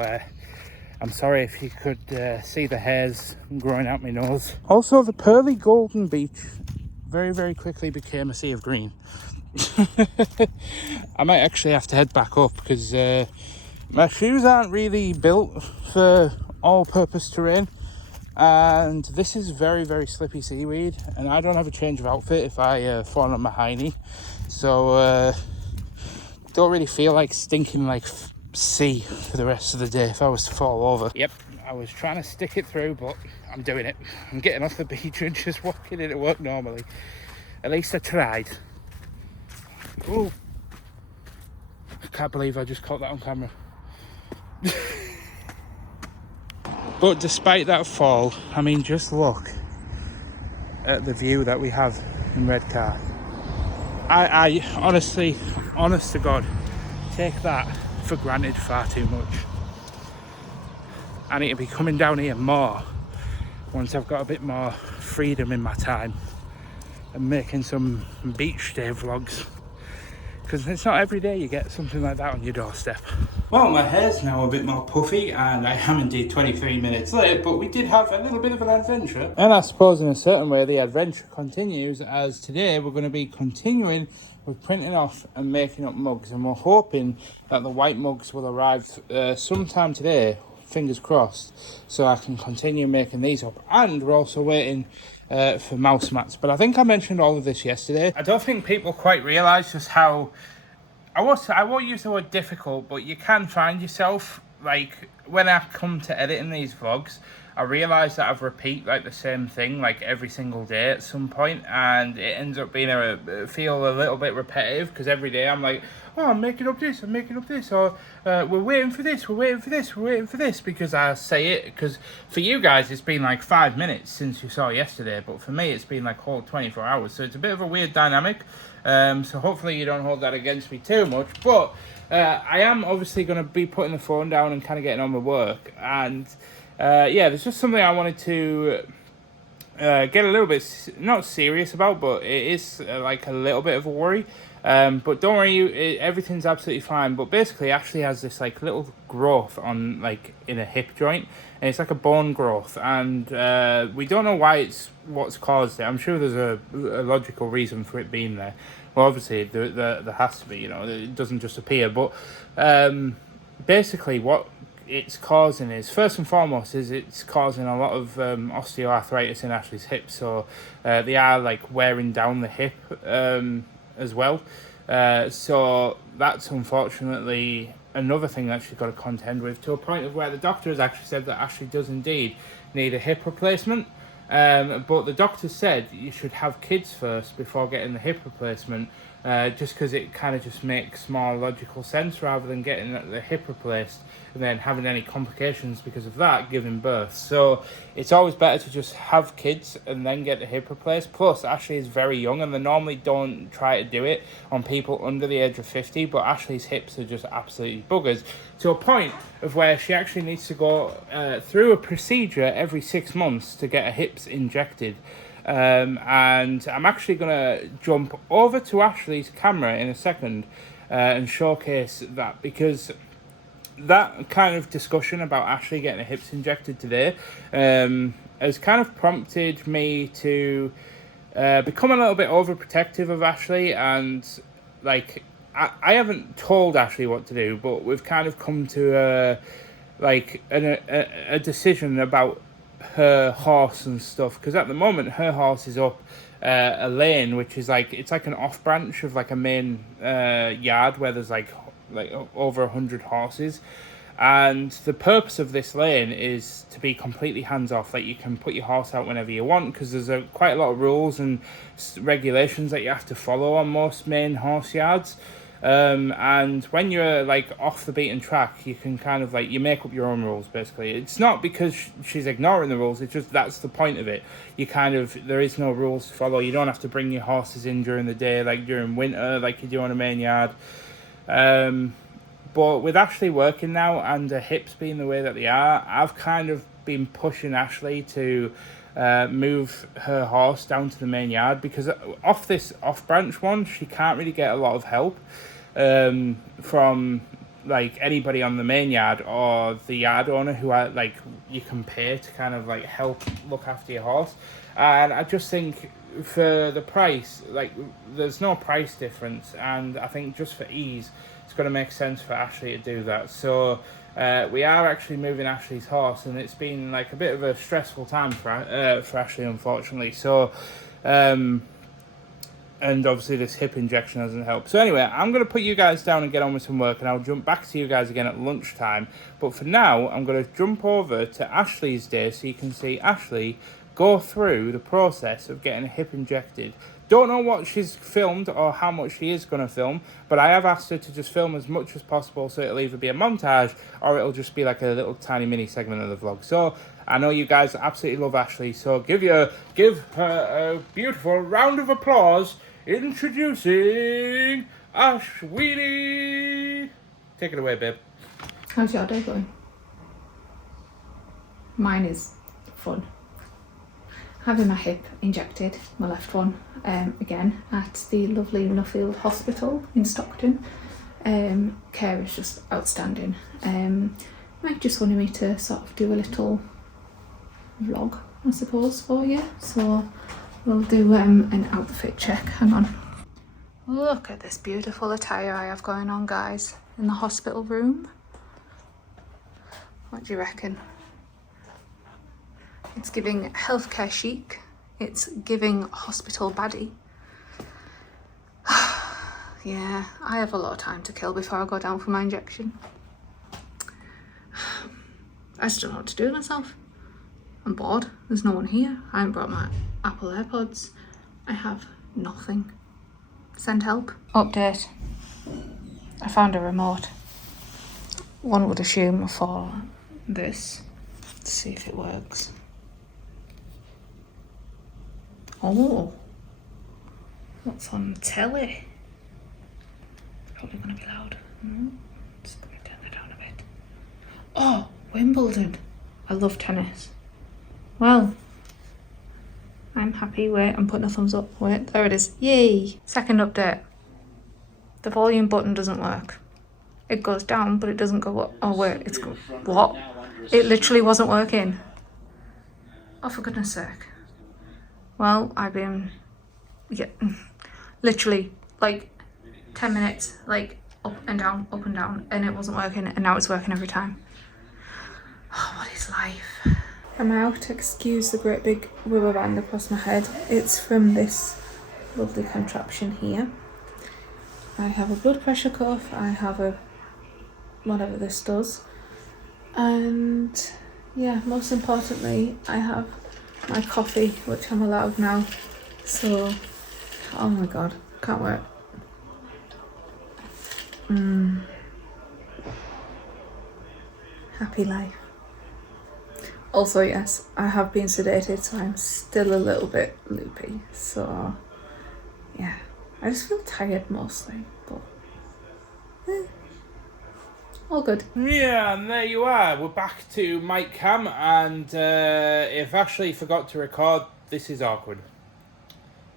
I'm sorry if you could see the hairs growing out my nose. Also, the pearly golden beach very, very quickly became a sea of green. I might actually have to head back up because my shoes aren't really built for all-purpose terrain, and this is very, very slippy seaweed, and I don't have a change of outfit if I fall on my hiney, so don't really feel like stinking like sea for the rest of the day if I was to fall over. Yep, I was trying to stick it through, but I'm doing it. I'm getting off the beach and just walking into work normally. At least I tried. Oh, I can't believe I just caught that on camera. But despite that fall, I mean, just look at the view that we have in Redcar. I honestly, honest to God, take that for granted far too much. I need to be coming down here more once I've got a bit more freedom in my time and making some beach day vlogs, because it's not every day you get something like that on your doorstep. Well, my hair's now a bit more puffy and I am indeed 23 minutes late, but we did have a little bit of an adventure. And I suppose in a certain way the adventure continues, as today we're going to be continuing with printing off and making up mugs, and we're hoping that the white mugs will arrive sometime today, fingers crossed, so I can continue making these up. And we're also waiting for mouse mats, but I think I mentioned all of this yesterday. I don't think people quite realise just how, I won't use the word difficult, but you can find yourself, like, when I come to editing these vlogs, I realise that I've repeat like the same thing like every single day at some point, and it ends up being feel a little bit repetitive, because every day I'm like, oh, I'm making up this, or we're waiting for this, because I say it, because for you guys it's been like 5 minutes since you saw yesterday, but for me it's been like whole 24 hours, so it's a bit of a weird dynamic. So hopefully you don't hold that against me too much, but I am obviously going to be putting the phone down and kind of getting on with work, and yeah, there's just something I wanted to get a little bit not serious about, but it is like a little bit of a worry. But don't worry, everything's absolutely fine. But basically, Ashley has this like little growth on like in a hip joint, and it's like a bone growth, and we don't know what's caused it. I'm sure there's a logical reason for it being there. Well, obviously there has to be. It doesn't just appear. But basically, what it's causing is, first and foremost, it's causing a lot of osteoarthritis in Ashley's hips. So they are like wearing down the hip as well. So that's unfortunately another thing that she's got to contend with, to a point of where the doctor has actually said that Ashley does indeed need a hip replacement. But the doctor said you should have kids first before getting the hip replacement, just because it kind of just makes more logical sense, rather than getting the hip replaced and then having any complications because of that, giving birth. So it's always better to just have kids and then get the hip replaced. Plus, Ashley is very young, and they normally don't try to do it on people under the age of 50, but Ashley's hips are just absolutely buggers, to a point of where she actually needs to go through a procedure every 6 months to get her hips injected. And I'm actually going to jump over to Ashley's camera in a second and showcase that, because that kind of discussion about Ashley getting her hips injected today has kind of prompted me to become a little bit overprotective of Ashley. And like, I haven't told Ashley what to do, but we've kind of come to a decision about her horse and stuff, because at the moment her horse is up a lane which is like, it's like an off branch of like a main yard where there's like over 100 horses, and the purpose of this lane is to be completely hands off. Like, you can put your horse out whenever you want, because there's quite a lot of rules and regulations that you have to follow on most main horse yards. And when you're like off the beaten track, you can kind of like, you make up your own rules basically. It's not because she's ignoring the rules, it's just that's the point of it. There is no rules to follow. You don't have to bring your horses in during the day like during winter like you do on a main yard. But with Ashley working now and her hips being the way that they are, I've kind of been pushing Ashley to move her horse down to the main yard, because off this off branch one she can't really get a lot of help from like anybody on the main yard or the yard owner who are like you can pay to kind of like help look after your horse. And I just think for the price, like, there's no price difference, and I think just for ease it's going to make sense for Ashley to do that. So we are actually moving Ashley's horse, and it's been like a bit of a stressful time for Ashley, unfortunately. So and obviously this hip injection hasn't helped. So anyway, I'm going to put you guys down and get on with some work, and I'll jump back to you guys again at lunchtime. But for now, I'm going to jump over to Ashley's day so you can see Ashley go through the process of getting a hip injected. Don't know what she's filmed or how much she is going to film, but I have asked her to just film as much as possible, so it'll either be a montage or it'll just be like a little tiny mini segment of the vlog. So I know you guys absolutely love Ashley, so give her a beautiful round of applause introducing Ashweenie. Take it away, babe. How's your day going? Mine is fun. Having my hip injected, my left one, again at the lovely Nuffield Hospital in Stockton. Care is just outstanding. Mike just wanted me to sort of do a little vlog, I suppose, for you. So we'll do an outfit check. Hang on. Look at this beautiful attire I have going on, guys, in the hospital room. What do you reckon? It's giving healthcare chic. It's giving hospital baddie. Yeah, I have a lot of time to kill before I go down for my injection. I just don't know what to do with myself. I'm bored. There's no one here. I haven't brought my Apple AirPods. I have nothing. Send help. Update. I found a remote. One would assume for this. Let's see if it works. Oh, what's on the telly? Probably gonna be loud. Just gonna turn that down a bit. Oh, Wimbledon. I love tennis. Well, I'm happy. Wait, I'm putting a thumbs up. Wait, there it is. Yay! Second update. The volume button doesn't work. It goes down, but it doesn't go up. Oh wait, it's go. What? It literally wasn't working. Oh, for goodness sake. Well, I've been, yeah, literally like 10 minutes, like up and down, and it wasn't working, and now it's working every time. Oh, what is life? I'm out. Excuse the great big rubber band across my head. It's from this lovely contraption here. I have a blood pressure cuff, I have a whatever this does, and yeah, most importantly, I have my coffee, which I'm allowed now. So, oh my god, can't wait. Happy life. Also, yes, I have been sedated, so I'm still a little bit loopy. So, yeah, I just feel tired mostly, but all good. Yeah, and there you are. We're back to mic cam, and if Ashley forgot to record, this is awkward.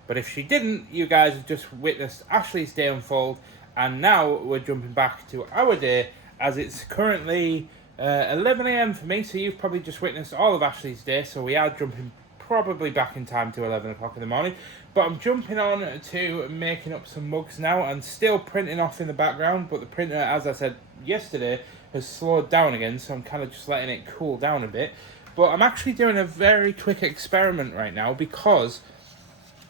But if she didn't, you guys have just witnessed Ashley's day unfold, and now we're jumping back to our day, as it's currently 11 AM for me, so you've probably just witnessed all of Ashley's day, so we are jumping probably back in time to 11 o'clock in the morning. But I'm jumping on to making up some mugs now, and still printing off in the background, but the printer, as I said yesterday, has slowed down again, so I'm kind of just letting it cool down a bit. But I'm actually doing a very quick experiment right now, because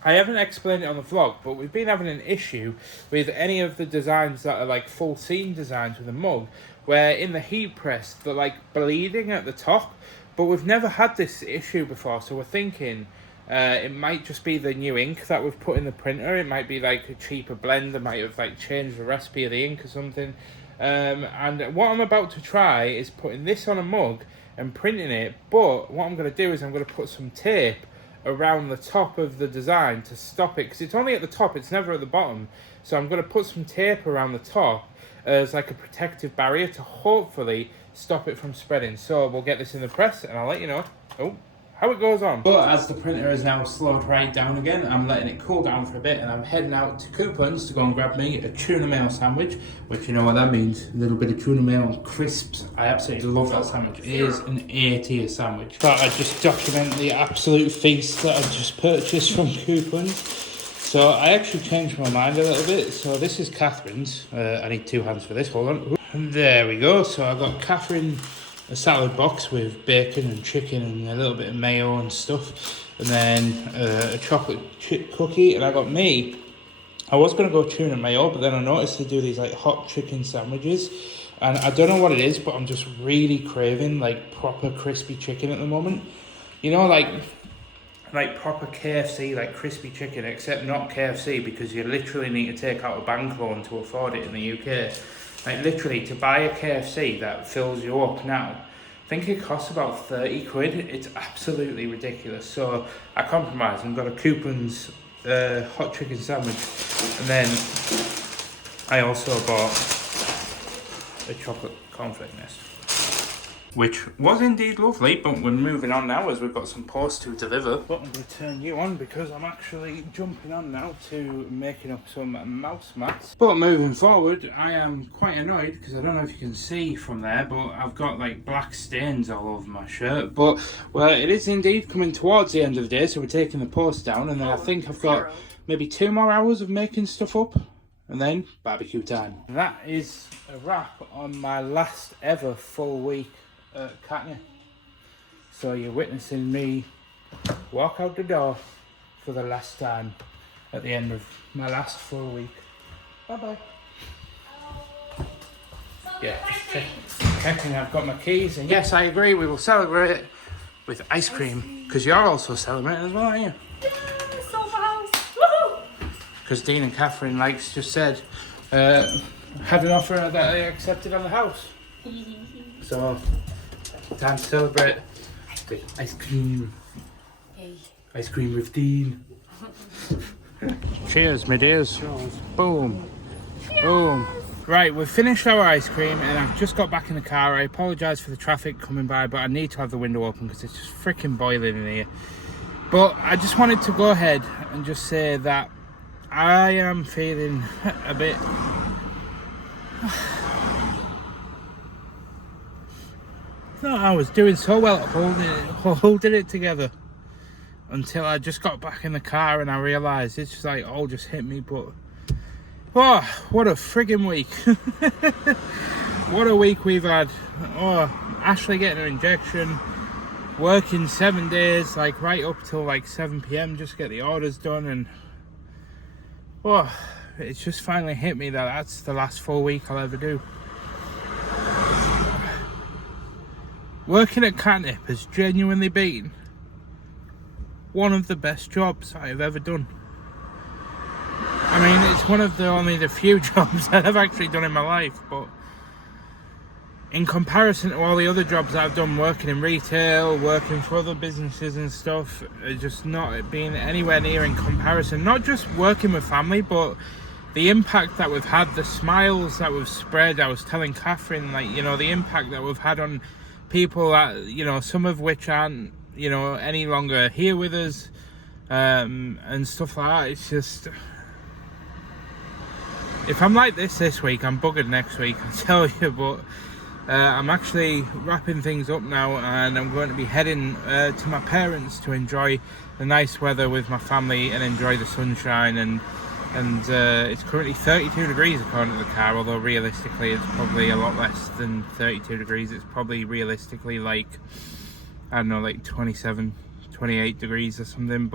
I haven't explained it on the vlog, but we've been having an issue with any of the designs that are like full scene designs with a mug, where in the heat press they're like bleeding at the top, but we've never had this issue before, so we're thinking it might just be the new ink that we've put in the printer. It might be like a cheaper blend, they might have like changed the recipe of the ink or something. And what I'm about to try is putting this on a mug and printing it, but what I'm going to do is I'm going to put some tape around the top of the design to stop it, because it's only at the top, it's never at the bottom. So I'm going to put some tape around the top as like a protective barrier to hopefully stop it from spreading. So we'll get this in the press and I'll let you know how it goes on. But as the printer is now slowed right down again, I'm letting it cool down for a bit, and I'm heading out to Coupons to go and grab me a tuna mayo sandwich, which you know what that means, a little bit of tuna mayo and crisps. I absolutely love that sandwich. It is an A-tier sandwich. Thought I'd just document the absolute feast that I've just purchased from Coupons. So I actually changed my mind a little bit. So this is Catherine's. I need two hands for this, hold on. And there we go. So I got Catherine a salad box with bacon and chicken and a little bit of mayo and stuff, and then a chocolate chip cookie. And I got me, I was going to go tuna mayo, but then I noticed they do these like hot chicken sandwiches, and I don't know what it is, but I'm just really craving like proper crispy chicken at the moment. You know, like proper KFC, like crispy chicken, except not KFC, because you literally need to take out a bank loan to afford it in the UK. Like literally, to buy a KFC that fills you up now, I think it costs about 30 quid. It's absolutely ridiculous. So I compromised and got a Coupons hot chicken sandwich. And then I also bought a chocolate cornflake nest, which was indeed lovely, but we're moving on now as we've got some posts to deliver. But I'm going to turn you on because I'm actually jumping on now to making up some mouse mats. But moving forward, I am quite annoyed because I don't know if you can see from there, but I've got like black stains all over my shirt. But well, it is indeed coming towards the end of the day, so we're taking the post down, and then I think I've got maybe 2 more hours of making stuff up, and then barbecue time. And that is a wrap on my last ever full week at Catnipp. So you're witnessing me walk out the door for the last time at the end of my last full week. Bye bye. Yeah, just checking I've got my keys, and yes, I agree, we will celebrate with ice cream, because you're also celebrating as well, aren't you? Yeah, sold the house. Woohoo! Because Dean and Catherine just said had an offer that they accepted on the house. So time to celebrate with ice cream. Hey. Ice cream with Dean. Cheers, my dears. Cheers. Boom. Cheers. Boom. Right, we've finished our ice cream and I've just got back in the car. I apologise for the traffic coming by, but I need to have the window open because it's just freaking boiling in here. But I just wanted to go ahead and just say that I am feeling a bit... No, I was doing so well at holding it together until I just got back in the car and I realised it's just like all just hit me. But oh, what a friggin' week. What a week we've had. Oh, Ashley getting her injection, working 7 days, like right up till like 7 p.m. just to get the orders done, and oh, it's just finally hit me that that's the last full week I'll ever do. Working at Catnipp has genuinely been one of the best jobs I've ever done. I mean, it's one of the few jobs that I've actually done in my life, but in comparison to all the other jobs that I've done, working in retail, working for other businesses and stuff, it's just not been anywhere near in comparison. Not just working with family, but the impact that we've had, the smiles that we've spread. I was telling Catherine, like, the impact that we've had on people that, some of which aren't, any longer here with us, and stuff like that. It's just, if I'm like this week, I'm buggered next week, I tell you. But I'm actually wrapping things up now, and I'm going to be heading to my parents to enjoy the nice weather with my family and enjoy the sunshine. And it's currently 32 degrees according to the car, although realistically it's probably a lot less than 32 degrees. It's probably realistically like, I don't know, like 27, 28 degrees or something.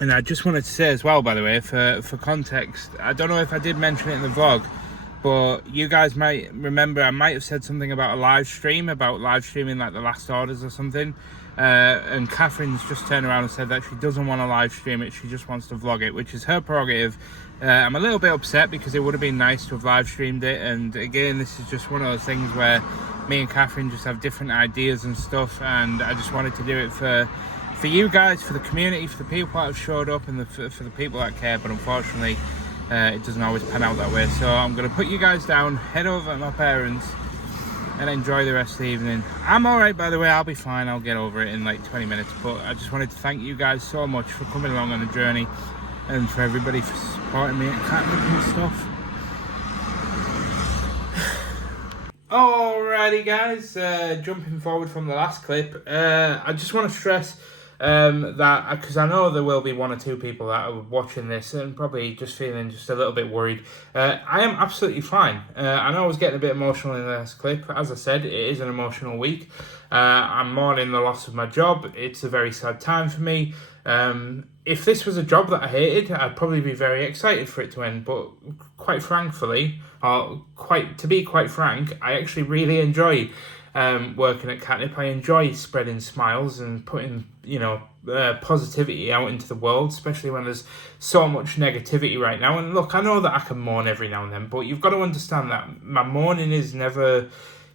And I just wanted to say as well, by the way, for context, I don't know if I did mention it in the vlog, but you guys might remember I might have said something about a live stream, about live streaming like the last orders or something. And Catherine's just turned around and said that she doesn't want to live stream it, she just wants to vlog it, which is her prerogative. I'm a little bit upset because it would have been nice to have live streamed it, and again, this is just one of those things where me and Catherine just have different ideas and stuff, and I just wanted to do it for you guys, for the community, for the people that have showed up, and for the people that care. But unfortunately, it doesn't always pan out that way. So I'm going to put you guys down, head over to my parents, and enjoy the rest of the evening. I'm alright, by the way, I'll be fine, I'll get over it in like 20 minutes. But I just wanted to thank you guys so much for coming along on the journey, and for everybody for supporting me at Catnipp and stuff. Alrighty guys, jumping forward from the last clip, I just want to stress that, because I know there will be one or two people that are watching this and probably just feeling just a little bit worried. I am absolutely fine. I know I was getting a bit emotional in the last clip. As I said, it is an emotional week. I'm mourning the loss of my job. It's a very sad time for me. If this was a job that I hated, I'd probably be very excited for it to end, but quite frankly, to be quite frank, I actually really enjoy working at Catnipp. I enjoy spreading smiles and putting, positivity out into the world, especially when there's so much negativity right now. And look, I know that I can mourn every now and then, but you've got to understand that my mourning is never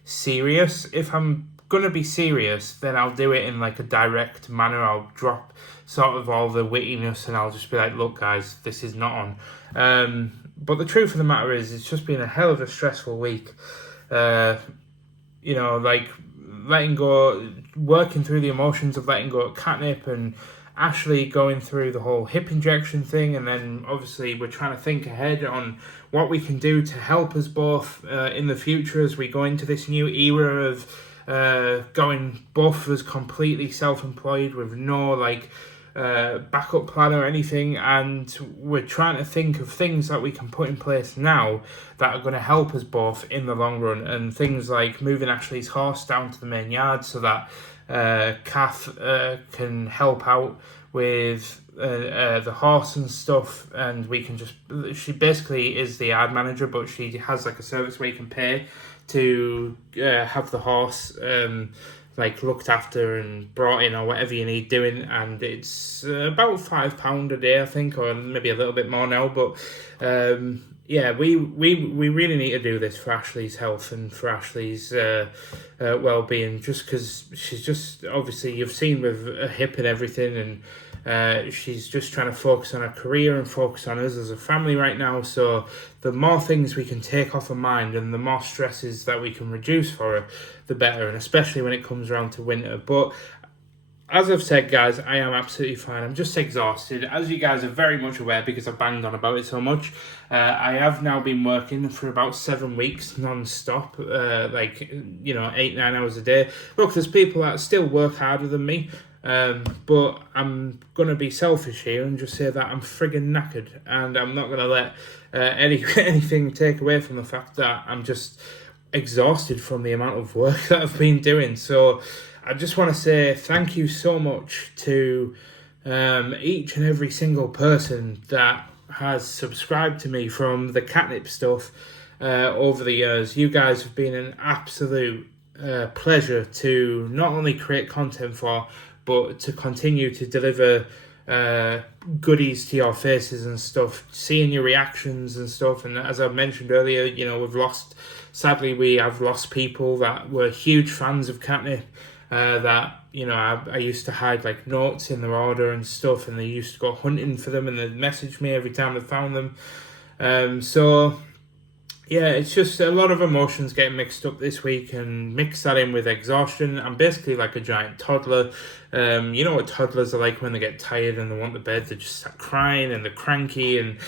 serious. If I'm gonna be serious, then I'll do it in like a direct manner. I'll drop sort of all the wittiness and I'll just be like, look guys, this is not on. But the truth of the matter is, it's just been a hell of a stressful week. Like letting go, working through the emotions of letting go at Catnipp, and Ashley going through the whole hip injection thing, and then obviously we're trying to think ahead on what we can do to help us both in the future as we go into this new era of going both as completely self-employed with no backup plan or anything, and we're trying to think of things that we can put in place now that are going to help us both in the long run, and things like moving Ashley's horse down to the main yard so that Kath can help out with the horse and stuff, and we can she basically is the yard manager, but she has like a service where you can pay to have the horse looked after and brought in, or whatever you need doing, and it's about £5 a day, I think, or maybe a little bit more now. But we really need to do this for Ashley's health and for Ashley's well-being, just because she's just, obviously you've seen with a hip and everything, and she's just trying to focus on her career and focus on us as a family right now. So the more things we can take off her mind and the more stresses that we can reduce for her, the better, and especially when it comes around to winter. But as I've said, guys, I am absolutely fine. I'm just exhausted, as you guys are very much aware because I've banged on about it so much. I have now been working for about 7 weeks non-stop, 8-9 hours a day. Look, there's people that still work harder than me, but I'm going to be selfish here and just say that I'm friggin' knackered, and I'm not going to let anything take away from the fact that I'm just exhausted from the amount of work that I've been doing. So I just want to say thank you so much to each and every single person that has subscribed to me from the Catnipp stuff over the years. You guys have been an absolute pleasure to not only create content for, but to continue to deliver goodies to your faces and stuff, seeing your reactions and stuff. And as I mentioned earlier, sadly we have lost people that were huge fans of Catnipp. That I used to hide like notes in their order and stuff, and they used to go hunting for them, and they'd message me every time they found them. So yeah, it's just a lot of emotions getting mixed up this week, and mix that in with exhaustion. I'm basically like a giant toddler. You know what toddlers are like when they get tired and they want the bed, they just start crying and they're cranky and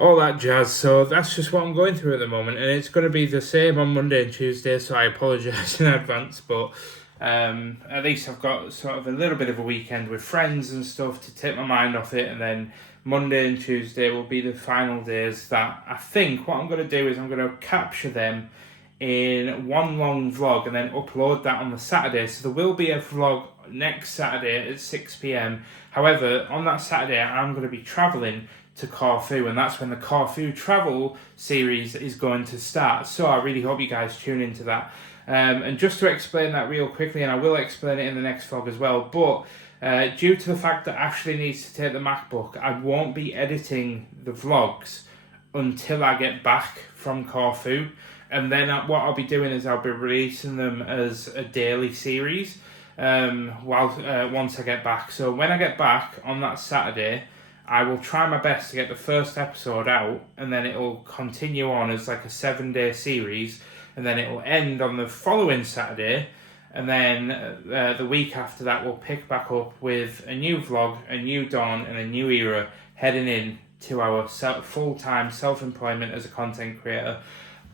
all that jazz. So that's just what I'm going through at the moment, and it's going to be the same on Monday and Tuesday, so I apologise in advance, but at least I've got sort of a little bit of a weekend with friends and stuff to take my mind off it, and then Monday and Tuesday will be the final days that I think what I'm going to do is I'm going to capture them in one long vlog and then upload that on the Saturday. So there will be a vlog next Saturday at 6 p.m. However, on that Saturday I'm going to be travelling to Corfu, and that's when the Corfu travel series is going to start. So I really hope you guys tune into that. And just to explain that real quickly, and I will explain it in the next vlog as well, but due to the fact that Ashley needs to take the MacBook, I won't be editing the vlogs until I get back from Corfu. And then what I'll be doing is I'll be releasing them as a daily series once I get back. So when I get back on that Saturday, I will try my best to get the first episode out, and then it will continue on as like a 7-day series, and then it will end on the following Saturday, and then the week after that we'll pick back up with a new vlog, a new dawn, and a new era heading in to our full-time self-employment as a content creator.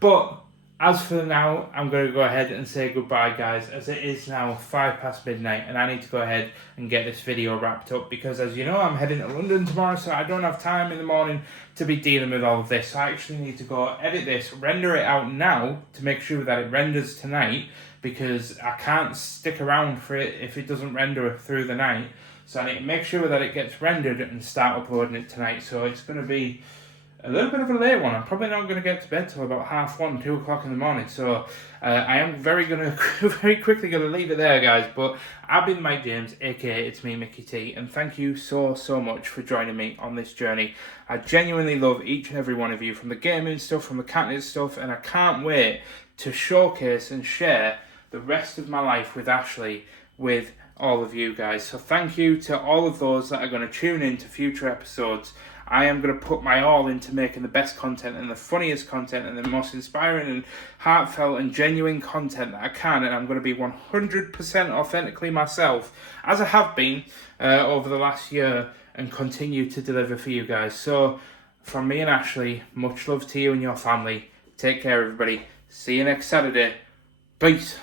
But as for now, I'm going to go ahead and say goodbye, guys, as it is now 5 past midnight, and I need to go ahead and get this video wrapped up, because as you know, I'm heading to London tomorrow, so I don't have time in the morning to be dealing with all of this. So I actually need to go edit this, render it out now to make sure that it renders tonight, because I can't stick around for it if it doesn't render through the night. So I need to make sure that it gets rendered and start uploading it tonight. So it's going to be a little bit of a late one. I'm probably not going to get to bed till about 1:30, 2 o'clock in the morning. So I am very quickly going to leave it there, guys. But I've been Mike James, aka it's me, Mickey T, and thank you so much for joining me on this journey. I genuinely love each and every one of you, from the gaming stuff, from the Catnipp stuff, and I can't wait to showcase and share the rest of my life with Ashley with all of you guys. So thank you to all of those that are going to tune in to future episodes. I am going to put my all into making the best content and the funniest content and the most inspiring and heartfelt and genuine content that I can, and I'm going to be 100% authentically myself, as I have been over the last year, and continue to deliver for you guys. So from me and Ashley, much love to you and your family. Take care, everybody. See you next Saturday. Peace.